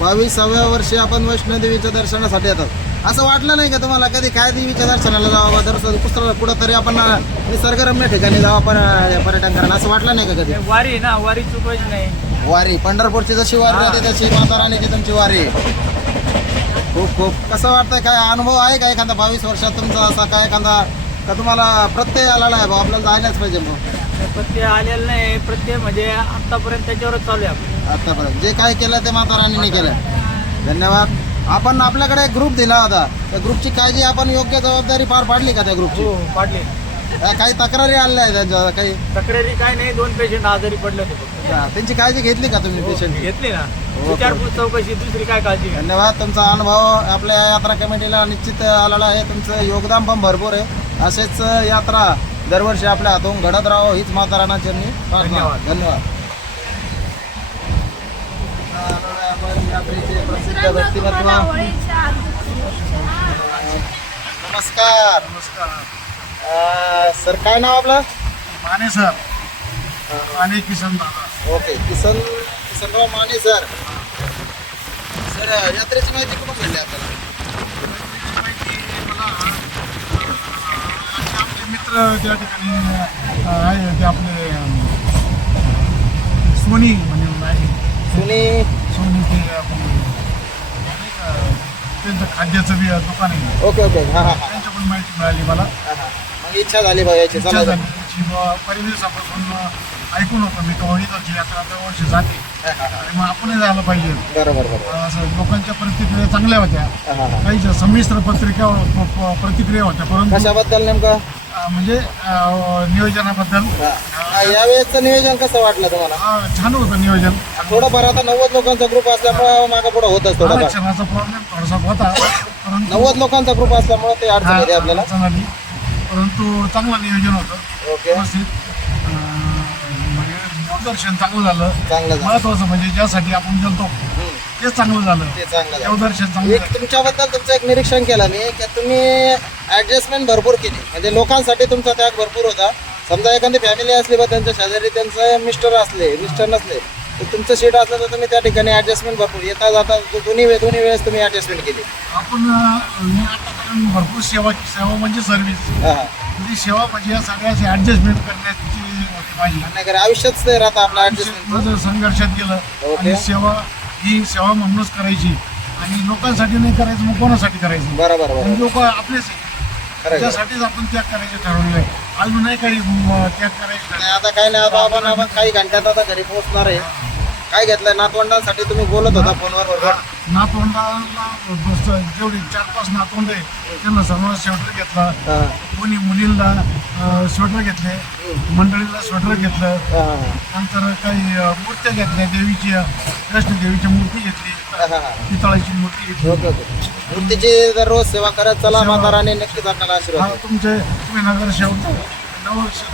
22व्या वर्षी आपण वैष्णोदेवीच्या दर्शनासाठी येतात. असं वाटलं नाही का तुम्हाला कधी काय देवीच्या दर्शनाला जावं, दर्शन कुठंतरी आपण निसर्गरम्य ठिकाणी जावं पर्यटन करायला, असं वाटलं नाही का कधी? वारी ना, वारी चुकायची नाही. वारी पंढरपूरची जशी वारी राहते तशी माता राणीची तुमची वारी. खूप खूप कसं वाटतंय? काय अनुभव आहे का एखादा 22 वर्षात तुमचा असा काय एखादा का तुम्हाला प्रत्यय आलेला आहे बाबा आपल्याला जायलाच पाहिजे? मग प्रत्यय आलेलं नाही. प्रत्यय म्हणजे आतापर्यंत त्याच्यावरच चालू आहे आपण. आतापर्यंत जे काय केलं ते माता राणीने केलं. धन्यवाद. आपण आपल्याकडे एक ग्रुप दिला होता. त्या ग्रुपची काळजी आपण योग्य जबाबदारी पार पाडली का त्या ग्रुपची? हो पाडले. काही तक्रारी आल्या आहेत त्यांच्या? काही तक्रारी काय नाही. 2 पेशंट आजारी पडले होते. त्यांची काळजी घेतली का तुम्ही पेशंट? घेतली ना. हो. विचारपूस चौकशी, दुसरी काय काळजी घ्या. धन्यवाद. तुमचा अनुभव आपल्या यात्रा कमिटीला निश्चित आलेला आहे. तुमचं योगदान पण भरपूर आहे. असेच यात्रा दरवर्षी आपल्या हातून घडत राहावं हीच माता राणाची प्रार्थना. धन्यवाद. धन्यवाद. आपण यात्रेचे प्रसिद्ध व्यक्तिमत्व. नमस्कार. सर काय नाव आपलं? माने सर. माने किसन दादा. Okay. Kisanrao Mane sir. Sir यात्रेची माहिती कुठून मिळली आपल्याला? आमचे मित्र त्या ठिकाणी आहे ते आपले सोनी म्हणून आहे. सोनी ते आपण नाही का, त्यांचं खाद्याचं बी दुकान आहे. Okay okay. हां हां त्यांच्याकडून माहिती मिळाली मला. हां. मग इच्छा झाली बघ याची. इच्छा चला झाली त्याची. पहिल्या दिवसापासून ऐकून होतं मी का इथंची यात्रा दरवर्षी जाते आणि मग आपणही जायला पाहिजे. बरोबर बरोबर. असं लोकांच्या प्रतिक्रिया चांगल्या होत्या. हां हां. काही संमिश्र प्रतिक्रिया होत्या परंतु कशाबद्दल नेमकं? म्हणजे नियोजनाबद्दल यावेळेसचं नियोजन कसं वाटलं तुम्हाला? छान होतं नियोजन. थोडंफार आता 90 लोकांचा ग्रुप असल्यामुळे मागं पुढं होतच थोडंफार. आरक्षणाचा प्रॉब्लेम थोडासा होता परंतु 90 लोकांचा ग्रुप असल्यामुळे ते अडचण येते आपल्याला. अडचण आली. परंतु चांगलं नियोजन होतं. ओके. व्यवस्थित म्हणजे देवदर्शन चांगलं झालं. चांगलं झालं. महत्वाचं म्हणजे ज्यासाठी आपण गेलतो ते चांगलं झालं. ते चांगलं झालं. देवदर्शन चांगलं एक झालं. तुमच्याबद्दल तुमचं एक निरीक्षण केलं मी की तुम्ही ऍडजस्टमेंट भरपूर केली. म्हणजे लोकांसाठी तुमचा त्याग भरपूर होता. समजा एखादी फॅमिली असली बा त्यांच्या शेजारी त्यांचे मिस्टर नसले तर तुमचं सीट असलं तर तुम्ही त्या ठिकाणी ऍडजस्टमेंट भरपूर येता जाता दोन्ही वेळेस तुम्ही ऍडजस्टमेंट केली. आपण मी आतापर्यंत भरपूर सेवा म्हणजे सर्व्हिस. हां हां. ती सेवा म्हणजे या सगळ्याची ऍडजस्टमेंट करण्याची होती माझी. नाही आयुष्यात ते राहतं आपलं ऍडजस्टमेंट. माझं संघर्षात गेलं ओके. आणि सेवा ही सेवा म्हणूनच करायची आणि लोकांसाठी नाही करायचं मग कोणासाठी करायचं? बरोबर बरोबर लोक आपलेच आहे. खरं आहे. त्यासाठीच आपण त्याग करायचे ठरवलेलं आहे. अजून नाही काही त्याग करायचे नाही, आता काही नाही, आता आपण काही घंट्यात आता घरी पोहोचणार आहे. काय घेतलंय नातवंडांसाठी तुम्ही बोलत होता फोनवर बरोबर. नातवंडाला जेवढी 4-5 नातवंड आहे त्यांना सर्वांना स्वेटर घेतला. हा, कोणी मुलींना स्वेटर घेतले, मंडळीला स्वेटर घेतलं. हा, नंतर काही मूर्त्या घेतल्या देवीची, कृष्ण देवीची मूर्ती घेतली, हा, हा, हा. पितळाची मूर्ती घेतली. Okay okay. मूर्तीची दररोज सेवा करत चला, माताराणी नक्कीच आपल्याला आशीर्वाद हा, देईल. तुम्ही नगरसेवक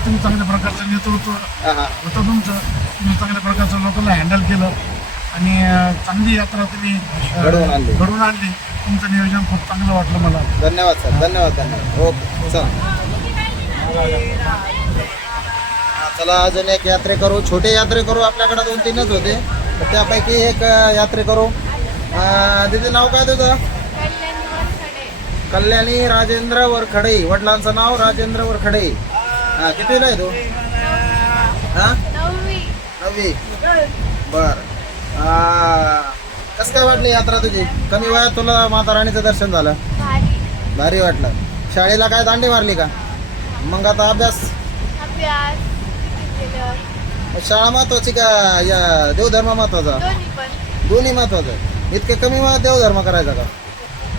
तुम्ही चांगल्या प्रकारचं नेतृत्व हा, हा. होतं तुमचं. तुम्ही चांगल्या प्रकारचं लोकांना हँडल केलं आणि चांगली यात्रा तुम्ही घडवून आणली. घडवून आणली. तुमचं नियोजन खूप चांगलं वाटलं मला. धन्यवाद सर, धन्यवाद धन्यवाद. ओके चला. हा, चला अजून एक यात्रे करू, छोटे यात्रे करू. आपल्याकडे 2-3च होते, तर त्यापैकी एक यात्रे करू. तिथे नाव काय तुझं? कल्याणी राजेंद्र वरखडे. वडिलांचं नाव राजेंद्र वरखडे. हा, कितवीला आहे तू? हा, 9वी. बर. कसं काय वाटली यात्रा तुझी? कमी वयात तुला माता राणीचं दर्शन झालं? भारी वाटलं. शाळेला काय दांडी मारली का? मग आता अभ्यास? शाळा महत्वाची का या देवधर्म महत्वाचा? दोन्ही महत्वाचं. इतके कमी वयात देवधर्म करायचा का?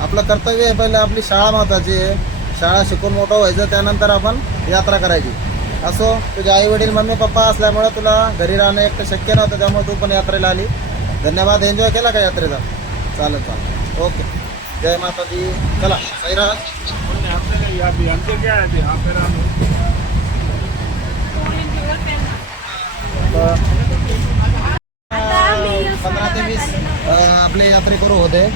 आपलं कर्तव्य आहे पहिलं, आपली शाळा महत्वाची आहे. शाळा शिकून मोठं व्हायचं, त्यानंतर आपण यात्रा करायची. असो, तुझे आई वडील मम्मी पप्पा असल्यामुळे तुला घरी राहणं एकटं शक्य नव्हतं, त्यामुळे तू पण यात्रेला आली. धन्यवाद. एन्जॉय केला का यात्रेचा? चालेल चालेल. ओके. जय माता दी. चला साईराज. पंधरा ते 20 आपले यात्रेकरू होते.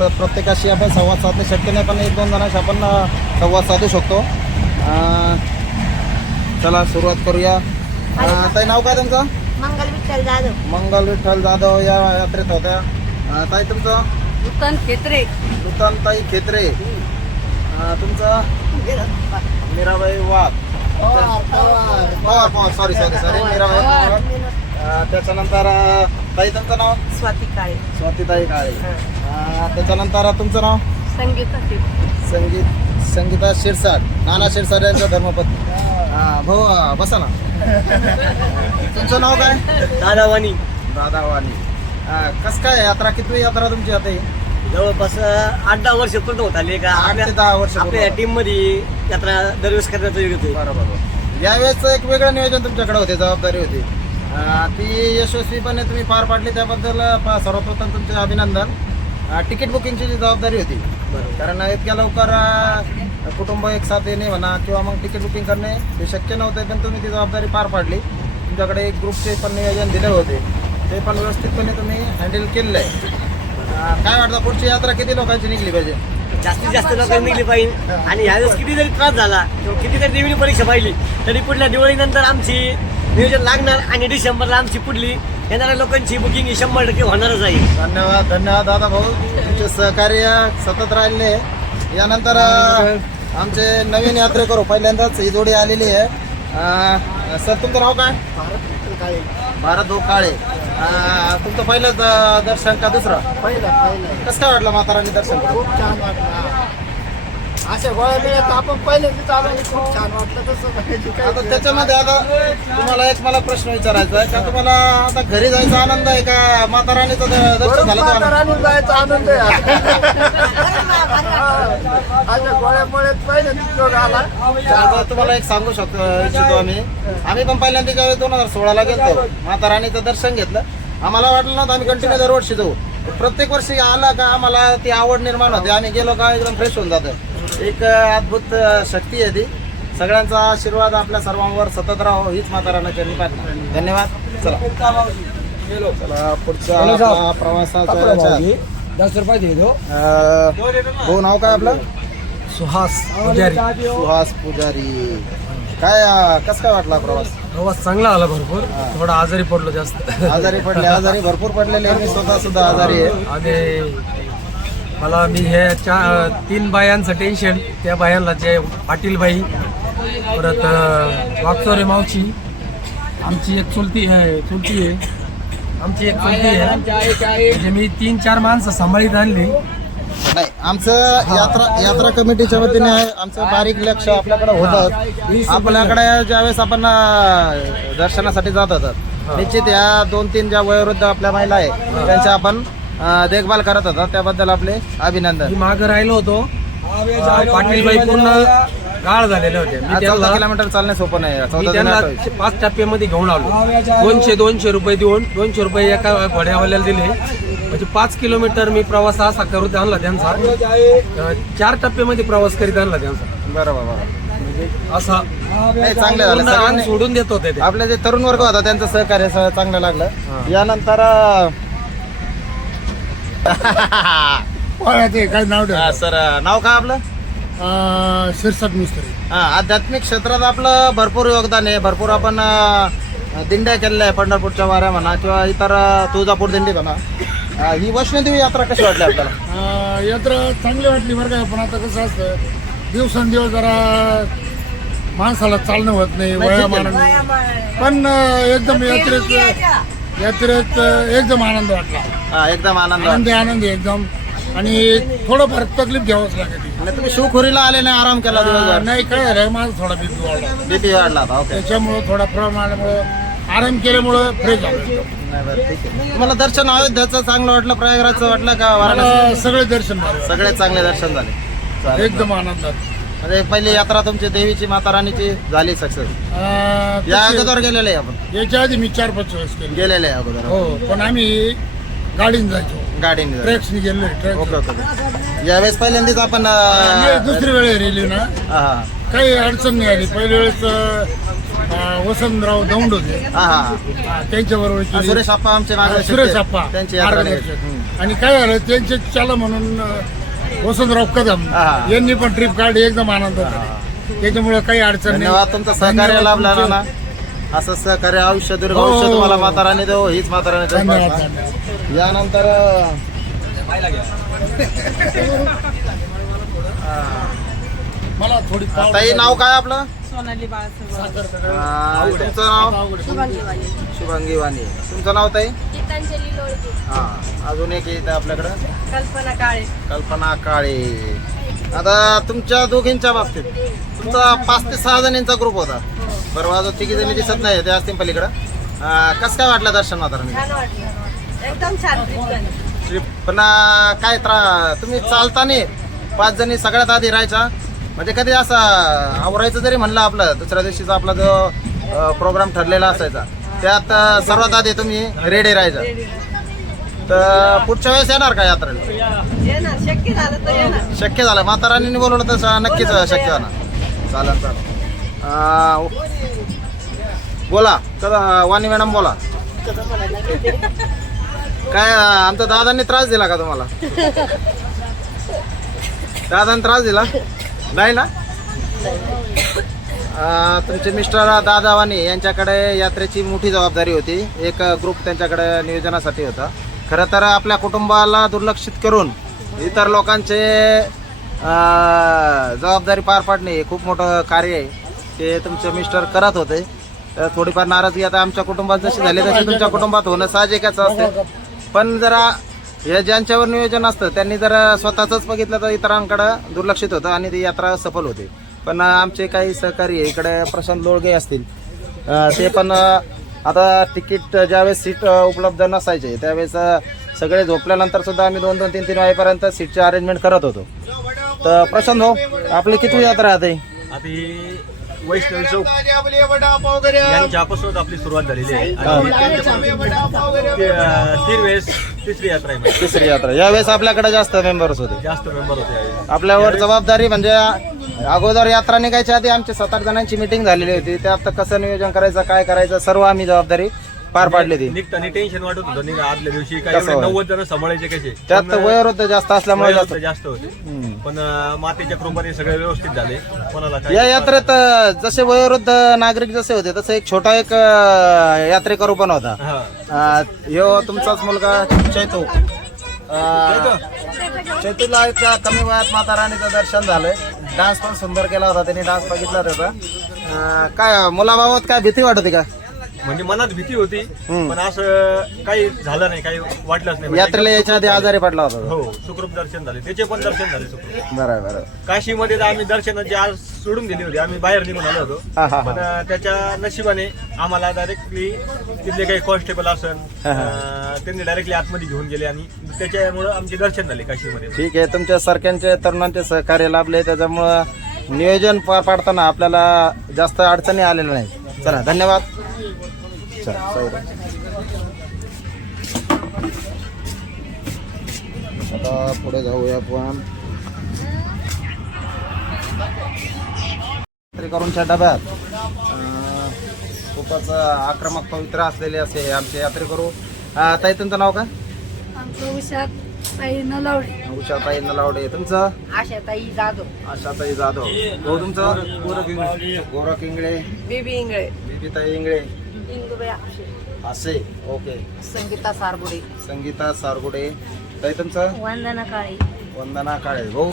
तर प्रत्येकाशी आपण संवाद साधणे शक्य नाही, पण 1-2 जणांशी आपण संवाद साधू शकतो. चला सुरुवात करूया. ताई नाव काय तुमचं? मंगल विठ्ठल जाधव. मंगल विठ्ठल जाधव या यात्रेत होत्या. ताई तुमचं? नूतन खेत्रे. नूतनताई खेत्रे. तुमचं? मीराबाई वाघ. पवार. सॉरी मीराबाई पवार. त्याच्यानंतर ताई तुमचं नाव? स्वाती काळे. स्वातीताई काळे. त्याच्यानंतर तुमचं नाव? संगीता शिरसाट. नाना शिरसाट यांच्या धर्मपत्नी. भाऊ बसा ना. तुमचं नाव काय? दादावानी. दादावानी. कसं काय यात्रा? किती यात्रा तुमची आता? जवळपास 8-10 वर्ष पूर्ण होत आले का? 8 ते 10 वर्ष. आपल्या टीम मध्ये यात्रा दरवेळेस करण्याचा योग होते. बरोबर. यावेळेस एक वेगळं नियोजन तुमच्याकडे होते, जबाबदारी होती. ती यशस्वीपणे तुम्ही पार पाडली, त्याबद्दल सर्वप्रथम तुमचे अभिनंदन. तिकीट बुकिंगची जी जबाबदारी होती, कारण इतक्या लवकर कुटुंब एक साथ येणे म्हणा किंवा मग तिकीट बुकिंग करणे हे शक्य नव्हते, पण तुम्ही ती जबाबदारी पार पाडली. तुमच्याकडे एक ग्रुपचे पण नियोजन दिले होते, ते पण व्यवस्थितपणे तुम्ही हँडल केलेलं आहे. काय वाटतं पुढची यात्रा किती लोकांची निघली पाहिजे? जास्तीत जास्त लोकांनी निघली पाहिजे. आणि ह्यावेळेस किती जरी त्रास झाला किंवा किती जरी देवीने परीक्षा पाहिली तरी पुढल्या दिवाळीनंतर आमची नियोजन लागणार आणि डिसेंबरला आमची पुढली येणाऱ्या लोकांची बुकिंग ही 100% होणारच आहे. धन्यवाद धन्यवाद दादा भाऊ, तुमचे सहकार्य सतत राहिले. यानंतर आमचे नवीन यात्रेकरू पहिल्यांदाच ही जोडी आलेली आहे. सर तुमचं नाव काय? भारत भाऊ काळे. तुमचं पहिलंच दर्शन का दुसरं? पहिलं कसं काय वाटलं माता राणी दर्शन? खूप छान वाटलं. अशा गोळ्या मिळत आपण पहिल्यांदा आलो, खूप छान वाटलं. तसं आता त्याच्यामध्ये आता तुम्हाला एक मला प्रश्न विचारायचा आहे का, तुम्हाला आता घरी जायचा आनंद आहे का माता राणीचं दर्शन झालं तो आनंद? राणून जायचा आनंद आहे. अशा गोळ्यामुळे पहिल्यांदा जोग आला. आता तुम्हाला एक सांगू इच्छितो आम्ही पण पहिल्यांदा ज्यावेळेस 2016ला गेलो माता राणीचं दर्शन घेतलं. आम्हाला वाटलं नव्हतं आम्ही कंटिन्यू दरवर्षी जाऊ. प्रत्येक वर्षी आला का आम्हाला ती आवड निर्माण होते. आम्ही गेलो का एकदम फ्रेश होऊन जातं. एक अद्भुत शक्ती आहे ती. सगळ्यांचा आशीर्वाद आपल्या सर्वांवर सतत राहो हीच माता राणीची प्रार्थना. धन्यवाद. चला पुढचा आपला प्रवासाचा भाऊ नाव काय आपलं? सुहास सुहास पुजारी. काय कसं काय वाटला प्रवास? प्रवास चांगला आला. भरपूर थोडा आजारी पडलो जास्त. आजारी भरपूर पडलेले. मी स्वतः सुद्धा आजारी आहे. आणि मी हे 3 बायांचं टेन्शन. त्या बायांना जे पाटील बाई, परत वागचोरे मावशी, आमची एक चुलती आहे आमची एक चुलती आहे म्हणजे मी 3-4 माणसं सांभाळीत आणली. नाही, आमचं यात्रा कमिटीच्या वतीने आमचं बारीक लक्ष आपल्याकडे होतं. आपल्याकडे ज्यावेळेस आपण दर्शनासाठी जात होतात निश्चित या 2-3 ज्या वयोवृद्ध आपल्या महिला आहे त्यांच्या आपण देखभाल करत होता, त्याबद्दल आपले अभिनंदन. मी मागं राहिलो होतो, पाटीलबाई पूर्ण गाळ झालेले होते. मी 14 किलोमीटर चालणे सोपं नाही. मी त्यांना 5 टप्प्यामध्ये घेऊन आलो. 200 रुपये देऊन 200 रुपये एका घोड्यावाल्याला दिले. म्हणजे 5 किलोमीटर मी प्रवास असा करून आणला त्यांचा. 4 टप्प्यामध्ये प्रवास करीत आणला त्यांचा. बरोबर असा नाही, चांगलं झालं. पूर्ण अंग सगळ्यांनी सोडून देत होते ते. आपले जे तरुण वर्ग होता त्यांचं सहकार्य चांगलं लागलं. यानंतर ते काय नाव ठेवलं? सर नाव काय आपलं? शिरसाट मिस्त्री. आध्यात्मिक क्षेत्रात आपलं भरपूर योगदान आहे. भरपूर आपण दिंड्या केलेल्या आहे, पंढरपूरच्या वाऱ्या म्हणा किंवा इतर तुळजापूर दिंडी म्हणा. ही वैष्णोदेवी यात्रा कशी वाटली आपल्याला? यात्रा चांगली वाटली बरं का, पण आता कसं असतं दिवसेंदिवस जरा माणसाला चालणं होत नाही वयामानाने, पण एकदम यात्रेत एकदम आनंद वाटला. एकदम आनंद आनंद एकदम. आणि थोडंफार तकलीफ घ्यावंच लागते. आणि तुम्ही शिवखोरीला आले नाही, आराम केला दिवसभर? नाही, काय झालं माझा थोडा बीपी वाढला. बीपी वाढला होता. ओके. त्याच्यामुळं थोडा प्रमाणामुळं आराम केल्यामुळं फ्रेश झालं. नाही बरं, ठीक आहे. तुम्हाला दर्शन अयोध्याचं चांगलं वाटलं, प्रयागराजचं वाटलं का? मला सगळे दर्शन झाले, सगळे चांगले दर्शन झाले. चालेल. एकदम आनंदात. म्हणजे पहिली यात्रा तुमची देवीची माता राणीची झाली सक्सेस. या अगोदर गेलेले आहे आपण? याच्या आधी मी 4-5 वेळेस केले. गेलेले आहे अगोदर. हो, पण आम्ही गाडीने जायचो, गाडीने. ट्रॅक्सने गेलो. Okay okay. यावेळेस पहिल्यांदाच आपण दुसरी वेळ रेली ना, हा काही अडचण नाही आली. पहिल्या वेळेस वसंतराव दौंड होते, त्यांच्याबरोबर केली. सुरेश आप्पा आमचे सुरेश आप्पा त्यांची यात्रा नाही. आणि काय झालं त्यांचे चला म्हणून वसंतराव कदम हा. यांनी पण ट्रिप काढली. एकदम आनंद होता. त्याच्यामुळे काही अडचण नाही. धन्यवाद. तुमचं सहकार्य लाभला ना, असं सहकार्य आयुष्य दीर्घ आयुष्य हो. तुम्हाला माता राणी देऊ, हीच माता राणी देऊ. धन्यवाद, धन्यवाद. यानंतर मला थोडी ताई नाव काय आपलं? सोनाली बाळासाहेब. तुमचं नाव? शुभांगी वाणी. तुमचं नाव ताई? गीतांजली लोळगे. हा. अजून एक येतं आपल्याकडं, कल्पना काळे. कल्पना काळे. आता तुमच्या दोघींच्या बाबतीत तुमचा 5 ते 6 जणींचा ग्रुप होता बरोबर. अजून 3 जणी दिसत नाही, ते असतील पलीकडं. कसं काय वाटलं दर्शन माता राणी? छान वाटलं, एकदम छान ट्रिप झाली. ट्रिप पण काय तुम्ही चालताना 5 जणी सगळ्यात आधी राहायच्या, म्हणजे कधी असं आवरायचं जरी म्हणलं आपलं दुसऱ्या दिवशीचा आपला जो प्रोग्राम ठरलेला असायचा त्यात सर्वात आधी तुम्ही रेडी राहायचा. तर पुढच्या वेळेस येणार का यात्रेला? येणार, शक्य झालं तर येणार. शक्य झालं, माता राणीने बोलवलं तर नक्कीच शक्य होणार. चालेल चालेल. बोला वाणी मॅडम, बोला. काय आमच्या दादांनी त्रास दिला का तुम्हाला? दादांनी त्रास दिला नाही ना? तुमचे मिस्टर दादा वाणी यांच्याकडे यात्रेची मोठी जबाबदारी होती. एक ग्रुप त्यांच्याकडे नियोजनासाठी होता. खरं तर आपल्या कुटुंबाला दुर्लक्षित करून इतर लोकांचे जबाबदारी पार पाडणे हे खूप मोठं कार्य आहे. ते तुमचे मिस्टर करत होते. तर थोडीफार नाराजगी आता आमच्या कुटुंबात जशी झाली तशी तुमच्या कुटुंबात होणं साहजिकच असते. पण जरा हे ज्यांच्यावर नियोजन असतं त्यांनी जर स्वतःच बघितलं तर इतरांकडं दुर्लक्षित होतं आणि ती यात्रा सफल होते. पण आमचे काही सहकारी इकडे प्रशांत लोळगे असतील, ते पण आता तिकीट ज्यावेळेस सीट उपलब्ध नसायचे त्यावेळेस सगळे झोपल्यानंतर सुद्धा आम्ही 2-2, 3-3 वाजेपर्यंत सीटचे अरेंजमेंट करत होतो. तर प्रशांत भाऊ, आपली किती यात्रा आहे? आता ही वैष्णवी चौक यांच्यापासूनच आपली सुरुवात झालेली आहे. तिसरी यात्रा आहे. तिसरी यात्रा. यावेळेस आपल्याकडे जास्त मेंबर्स होते, जास्त मेंबर होते. आपल्यावर जबाबदारी म्हणजे अगोदर यात्रा निघायच्या आधी आमची 7-8 जणांची मिटिंग झालेली होती. त्यात कसं नियोजन करायचं, काय करायचं, सर्व आम्ही जबाबदारी पार पाडली ती. निघताना टेन्शन वाटत होतं आदल्या दिवशी काय 90 जण सांभाळायचे कसे. त्यात वयोवृद्ध जास्त असल्यामुळे जास्त होते. पण मातेच्या कृपेने सगळे व्यवस्थित झाले. कोणाला या यात्रेत जसे वयोवृद्ध नागरिक जसे होते तसं एक छोटा एक यात्रेकरू पण होता. ह्यो तुमचाच मुलगा चैतू. चैतूला इतक्या कमी वयात माता राणीचं दर्शन झालंय. डान्स पण सुंदर केला होता त्यांनी, डान्स बघितला त्याचा. काय मुलाबाबत काय भीती वाटते का? म्हणजे मनात भीती होती, पण असं काही झालं नाही, काही वाटलंच नाही. यात्रेला यायच्या आधी आजारी पडला होता तो. हो, सुखरूप दर्शन झाले, त्याचे पण दर्शन झाले सुखरूप. बरोबर. काशीमध्ये तर आम्ही दर्शनाची आज सोडून दिली होती, आम्ही बाहेर निघून आलो होतो. हा, हा, हा. पण त्याच्या नशिबाने आम्हाला डायरेक्टली तिथले काही कॉन्स्टेबल असन त्यांनी डायरेक्टली आतमध्ये घेऊन गेले आणि त्याच्यामुळं आमचे दर्शन झाले काशीमध्ये. ठीक आहे, तुमच्या सारख्यांचे तरुणांचे सहकार्य लाभले, त्याच्यामुळं नियोजन पाडताना आपल्याला जास्त अडचणी आलेल्या नाही. चला, धन्यवाद. चला, साईराम. आता पुढे जाऊया आपण यात्रेकरूंच्या डब्यात. खूपच आक्रमक पवित्र असलेले असे हे आमचे यात्रेकरू. ताई, तुमचं नाव काय? आमचं उषा ताई नलावडे. उषाताई नलावडे. तुमचं? आशाताई जाधव. आशाताई जाधव. हो, तुमचं? गोरख इंगळे. बेबी इंगळे. बेबीताई इंगळे. इंदुबाई असे. ओके. संगीता सारगुडे. संगीता सारगुडे. ताई, तुमचं? वंदना काळे. वंदना काळे. भाऊ?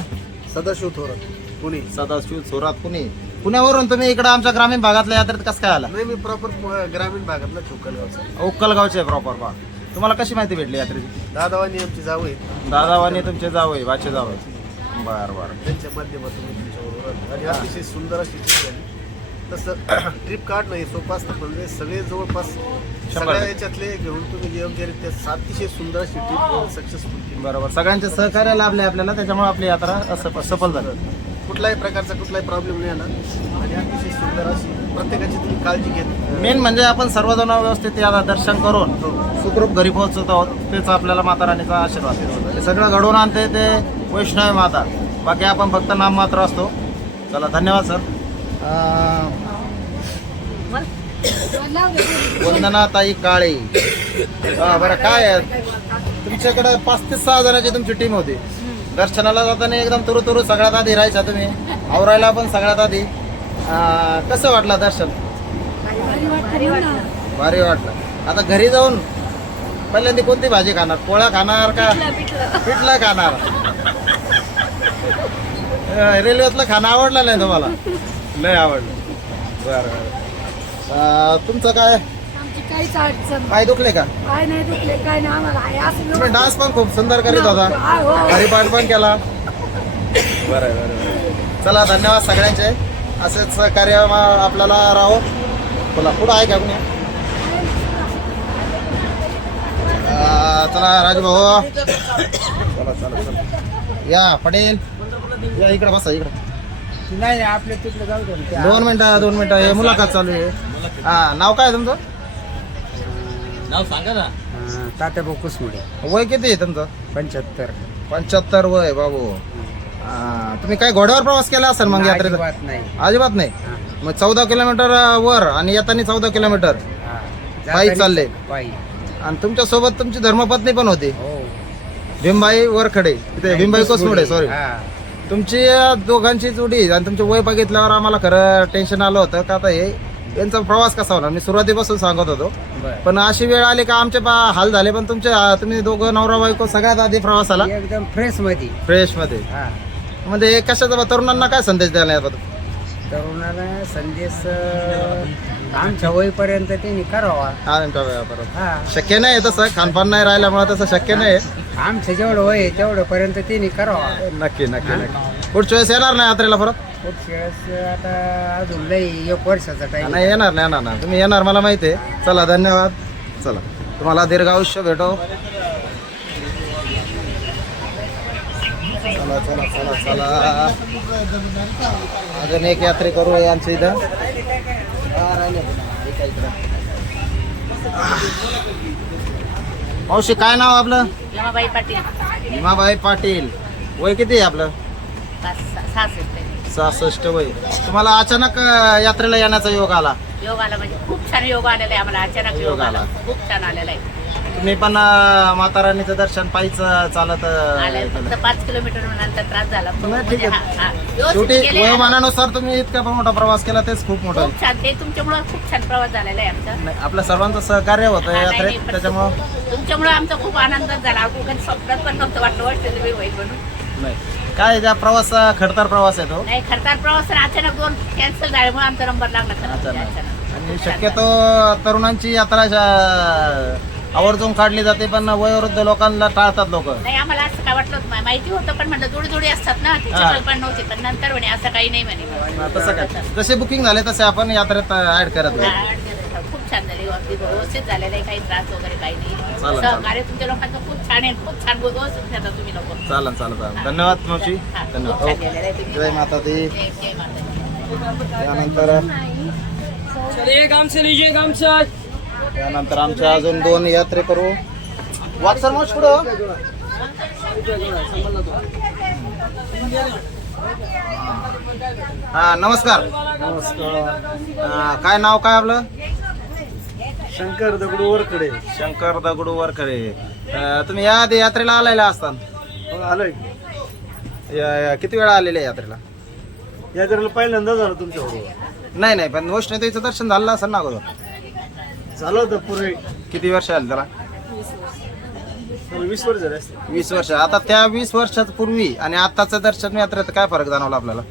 सदाशिव थोरात पुणे. सदाशिव थोरात, पुणे. पुण्यावरून तुम्ही इकडे आमच्या ग्रामीण भागातल्या यात्रेत कसं काय आला? नाही, मी प्रॉपर ग्रामीण भागातला चोकलगावचा. उक्कलगावचे प्रॉपर बा. तुम्हाला कशी माहिती भेटली यात्रेची? दादावानी आमची जाऊ आहे, दादावानी तुमचे जावई, बाचे जावई. बर बर. त्यांच्या माध्यमातून मी तुमच्याबरोबर आलो. आणि अतिशय सुंदर अशी ट्रिप झाली. तसं ट्रिप काढणं हे सोपं असतं, पण हे सगळे जवळपास सगळ्या याच्यातले घेऊन तुम्ही योग्यरित्या अतिशय सुंदर अशी ट्रिप सक्सेसफुल केली. बरोबर. सगळ्यांचे सहकार्य लाभले आपल्याला, त्याच्यामुळे आपली यात्रा सफल झाली. कुठलाही प्रकारचा कुठलाही प्रॉब्लेम नाही आला आणि अतिशय सुंदर अशी प्रत्येकाची तुम्ही काळजी घेत. मेन म्हणजे आपण सर्वजण व्यवस्थित याला दर्शन करून सुखरूप घरी पोहोचत आहोत, तेच आपल्याला माता राणीचा आशीर्वाद आहे. हे सगळं घडवून आणते ते वैष्णवी माता, बाकी आपण फक्त नाम मात्र असतो. चला, धन्यवाद सर. वंदना ताई काळे. बरं, काय आहे? तुमच्याकडे 5 ते 6 जणांची तुमची टीम होती. दर्शनाला जाताना एकदम तुरु सगळ्यात आधी राहायचा तुम्ही, आवरायला पण सगळ्यात आधी. कसं वाटलं दर्शन? भारी वाटलं. आता घरी जाऊन पहिल्यांदा कोणती भाजी खाणार? पोळ्या खाणार का पिठलं खाणार? रेल्वेतलं खाणं आवडलं नाही तुम्हाला? लय आवडलं. बरं. तुमचं काय? आमची काहीच अडचण पाय दुखले का? काय नाही दुखले, काय नाही आम्हाला आहे असं तुम्ही डान्स पण खूप सुंदर करीत होता, हरिपाठ पण केला. बरं बरं. चला, धन्यवाद सगळ्यांचे. असेच कार्य आपल्याला राहो. बोला, पुढं आहे का कुणी? चला राजभाऊ. चला चला चला, या पटेल, या इकडे बसा, इकडे. नाही, आपल्या तिकडे जाऊ दे. 2 मिनिटं हे मुलाखत चालू आहे. हा, नाव काय तुमचं? नाव सांगा ना. तात्याभाऊ कुसमुडे. वय किती आहे तुमचं? 75. 75 वय बाबू. तुम्ही काय घोड्यावर प्रवास केला असेल मग यात्रेत? नाही. अजिबात नाही. मग 14 किलोमीटर वर आणि येताना 14 किलोमीटर पायी चालले. पायी. आणि तुमच्या सोबत तुमची धर्मपत्नी पण होती, हो. भीमबाई वरखडे. तिथे भीमबाई कोसमुडे, सॉरी. तुमची दोघांची जोडी आणि तुमचे वय बघितल्यावर आम्हाला खरं टेन्शन आलं होतं का आता हे यांचा प्रवास कसा होणार. मी सुरुवातीपासून सांगत होतो, पण अशी वेळ आली का आमचे हाल झाले. पण तुम्ही दोघं नवरा बायको सगळ्यात आधी प्रवासाला एकदम फ्रेश मध्ये. म्हणजे कशाचा तरुणांना काय संदेश द्यायला याबद्दल? तरुणाला संदेश आमच्या वयपर्यंत त्यांनी करावा. आमच्या वयापर्यंत शक्य नाही तसं, खानपान नाही राहिल्यामुळे तसं शक्य नाही. आमचं जेवढं वय आहे तेवढं पर्यंत त्यांनी करावा. नक्की नक्की नक्की. पुढच्या वेळेस येणार नाही यात्रेला परत? पुढच्या वेळेस आता अजून लई 1 वर्षाचा टाइम. नाही, येणार ना. तुम्ही येणार मला माहिती आहे. चला, धन्यवाद. चला, तुम्हाला दीर्घ आयुष्य भेटो. चला चला चला चला. अजून एक यात्रे करू यांच्या इथं. मावशी, काय नाव आपलं? यमाबाई पाटील. भीमाबाई पाटील. वय किती आहे आपलं? 66 वय. तुम्हाला अचानक यात्रेला येण्याचा योग आला? योग आला म्हणजे खूप छान योग आलेला आहे आम्हाला. अचानक योग आला, खूप छान आलेला आहे. तुम्ही पण माता राणीचं दर्शन पायीच चालत आलाय. फक्त 5 किलोमीटर नंतर त्रास झाला. नाही, ठीक आहे. शेवटी वयोमानानुसार तुम्ही इतका मोठा प्रवास केला, तेच खूप मोठा आहे. खूप छान. ते तुमच्यामुळे खूप छान प्रवास झालेला आहे आमचा. नाही, आपल्या सर्वांचं सहकार्य होतं नाही, यात्रेत, पण त्याच्यामुळं तुमच्यामुळे आमचा खूप आनंद झाला. आपण स्वप्नात पण नव्हतं वाटलं वैष्णवी होईल म्हणून. नाही. काय ज्या प्रवास खडतर प्रवास आहे तो. नाही, खरतर प्रवास अचानक 2 कॅन्सल झाल्यामुळे आमचा नंबर लागला. अचानक. आणि शक्यतो तरुणांची यात्रा आवर्जून काढली जाते, पण वयोवृद्ध लोकांना टाळतात लोक. नाही आम्हाला असं काय वाटलं होतं, माहिती होतं पण म्हणलं जोडी जोडी असतात ना तिच्याकडे पण नव्हते, पण नंतर म्हणे असं काही नाही म्हणे. तसं काय जसे बुकिंग झाले तसे आपण यात्रेत ऍड करत हा, नाही. खूप छान झाली, अगदी व्यवस्थित झालेलं आहे, काही त्रास वगैरे काही नाही. चालेल. सहकार्य तुमच्या लोकांचं खूप छान आहे, खूप छान व्यवस्थित करता तुम्ही लोक. चालेल चालेल चालेल. धन्यवाद मावशी, हा, खूप धन्यवाद. छान केलेलं आहे तुम्ही. जय माता दी. जय माता. त्यानंतर आमच्या अजून 2 यात्रेकरू वाटसर मावशी पुढं. हा नमस्कार. काय नाव काय आपलं? शंकर दगडू वरकडे. शंकर दगडू वरखडे. तुम्ही या आधी यात्रेला आलेला असताना? आलोय किती वेळा आलेले यात्रेला? यात्रेला पहिल्यांदा झालं तुमच्याबरोबर. नाही नाही, पण वैष्णोदेवीचं दर्शन झालं असेल ना अगोदर? झालं होतं पूर्वी. किती वर्ष आली त्याला? 20 वर्ष झाले असतील. 20 वर्ष. आता त्या 20 वर्षात पूर्वी आणि आताचं दर्शन यात्रेत काय फरक जाणवला आपल्याला?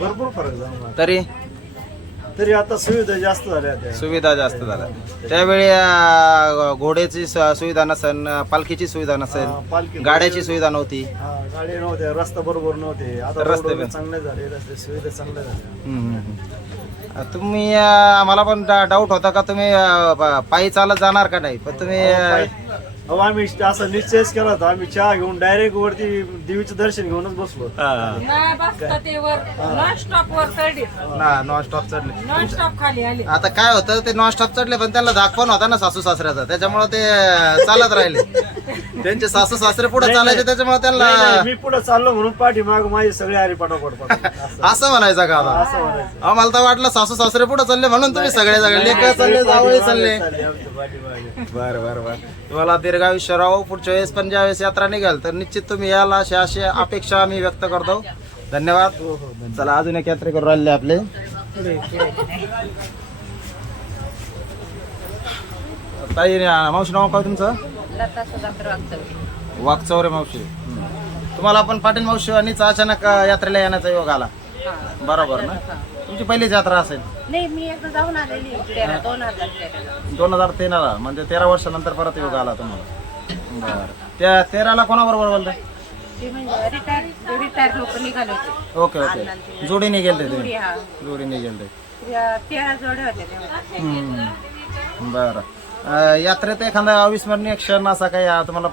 भरपूर फरक झाला. तरी आता सुविधा जास्त झाल्या त्या. सुविधा जास्त झाल्या. त्यावेळी घोड्याची सुविधा नसेल, पालखीची सुविधा नसेल, पालखी गाड्याची सुविधा नव्हती. गाडी नव्हत्या, रस्ता बरोबर नव्हते. आता रस्ते रोड पण. चांगले झाले, रस्ते सुविधा चांगल्या झाल्या. तुम्ही मला पण डाऊट होता का तुम्ही पायी चालत जाणार का नाही, पण तुम्ही अहो आम्ही असं निश्चयच केला होता. आम्ही चहा घेऊन डायरेक्ट वरती देवीचं दर्शन घेऊनच बसलो. नॉन स्टॉप चढले. आता काय होतं, ते नॉन स्टॉप चढले पण त्याला धाक पण होता ना सासू सासऱ्याचा, त्याच्यामुळे ते चालत राहिले. त्यांचे सासू सासरे पुढे चालायचे, त्याच्यामुळे त्यांना मी पुढे चाललो म्हणून पाठीमाग माझे सगळे आरे पाठोपाठ. असं म्हणायचं का आता? असं म्हणायचं. आम्हाला तर वाटलं सासू सासरे पुढे चालले म्हणून तुम्ही सगळे लेकर चालले, जावळे चालले. बरं बरं बरं. तुम्हाला दीर्घायुष्य राहो. पुढच्या वेळेस पण ज्यावेळेस यात्रा निघाल तर निश्चित तुम्ही याला अशी अपेक्षा आम्ही व्यक्त करतो. धन्यवाद. चला अजून एक यात्रेकरू राहिले आपले. ताई मावशी नाव काय तुमचं? लता सुधाकर वाघचौरे मावशी. तुम्हाला पण पाटील मावशी आणिच अचानक यात्रेला येण्याचा योग आला, बरोबर ना? तुमची पहिलीच यात्रा असेल? नाही, मी एकदा जाऊन आलेली 2013. 2013 म्हणजे 13 वर्षानंतर परत योग आला तुम्हाला. बरं. त्या 13ला कोणाबरोबर बोलताय? ते म्हणजे रिटायर लोक निघाले होते. Okay okay. जोडीने गेलते तुम्ही? हा. जोडीने गेलते. 13 जोड्या होत्या तेव्हा. बरं. यात्रेत एखादा अविस्मरणीय क्षण असा काही तुम्हाला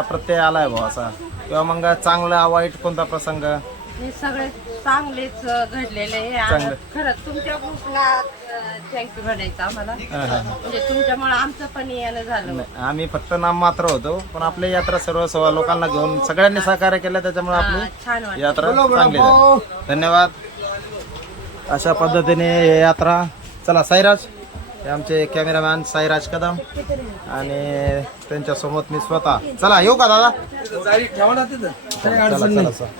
प्रत्यय आलाय भाऊ असा, किंवा मग चांगला वाईट कोणता प्रसंग? हे सगळे चांगलेच घडलेले आहे. चांगले. खरंच तुमच्या ग्रुपला थँक्यू म्हणायचं आम्हाला. म्हणजे तुमच्यामुळे आमचं पण येणं झालं. आम्ही फक्त नाम मात्र होतो, पण आपली यात्रा सर्व लोकांना घेऊन सगळ्यांनी सहकार्य केलं, त्याच्यामुळे छान आपली यात्रा चांगली झाली. धन्यवाद. अशा पद्धतीने हे यात्रा. चला साईराज, हे आमचे कॅमेरामॅन साईराज कदम आणि त्यांच्या सोबत मी स्वतः. चला येऊ का दादा? चला.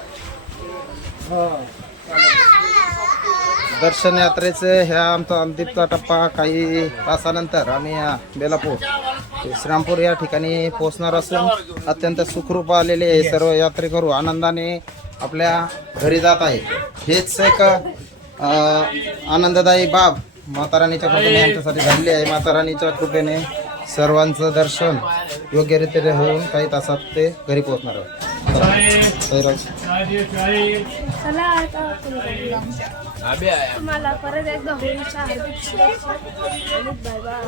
दर्शन यात्रेचे ह्या आमचा अंतिमचा टप्पा. काही तासानंतर आम्ही बेलापूर श्रीरामपूर या ठिकाणी पोहोचणार असून अत्यंत सुखरूप आलेले सर्व यात्रेकरू आनंदाने आपल्या घरी जात आहे. हेच एक आनंददायी बाब माता राणीच्या कृपेने आमच्यासाठी झालेली आहे. माता राणीच्या कृपेने सर्वांचं दर्शन योग्यरीत्या होऊन काही तासात ते घरी पोहोचणार आहे. तुम्हाला परत एकदा होळीच्या हार्दिक शुभेच्छा. Bye bye.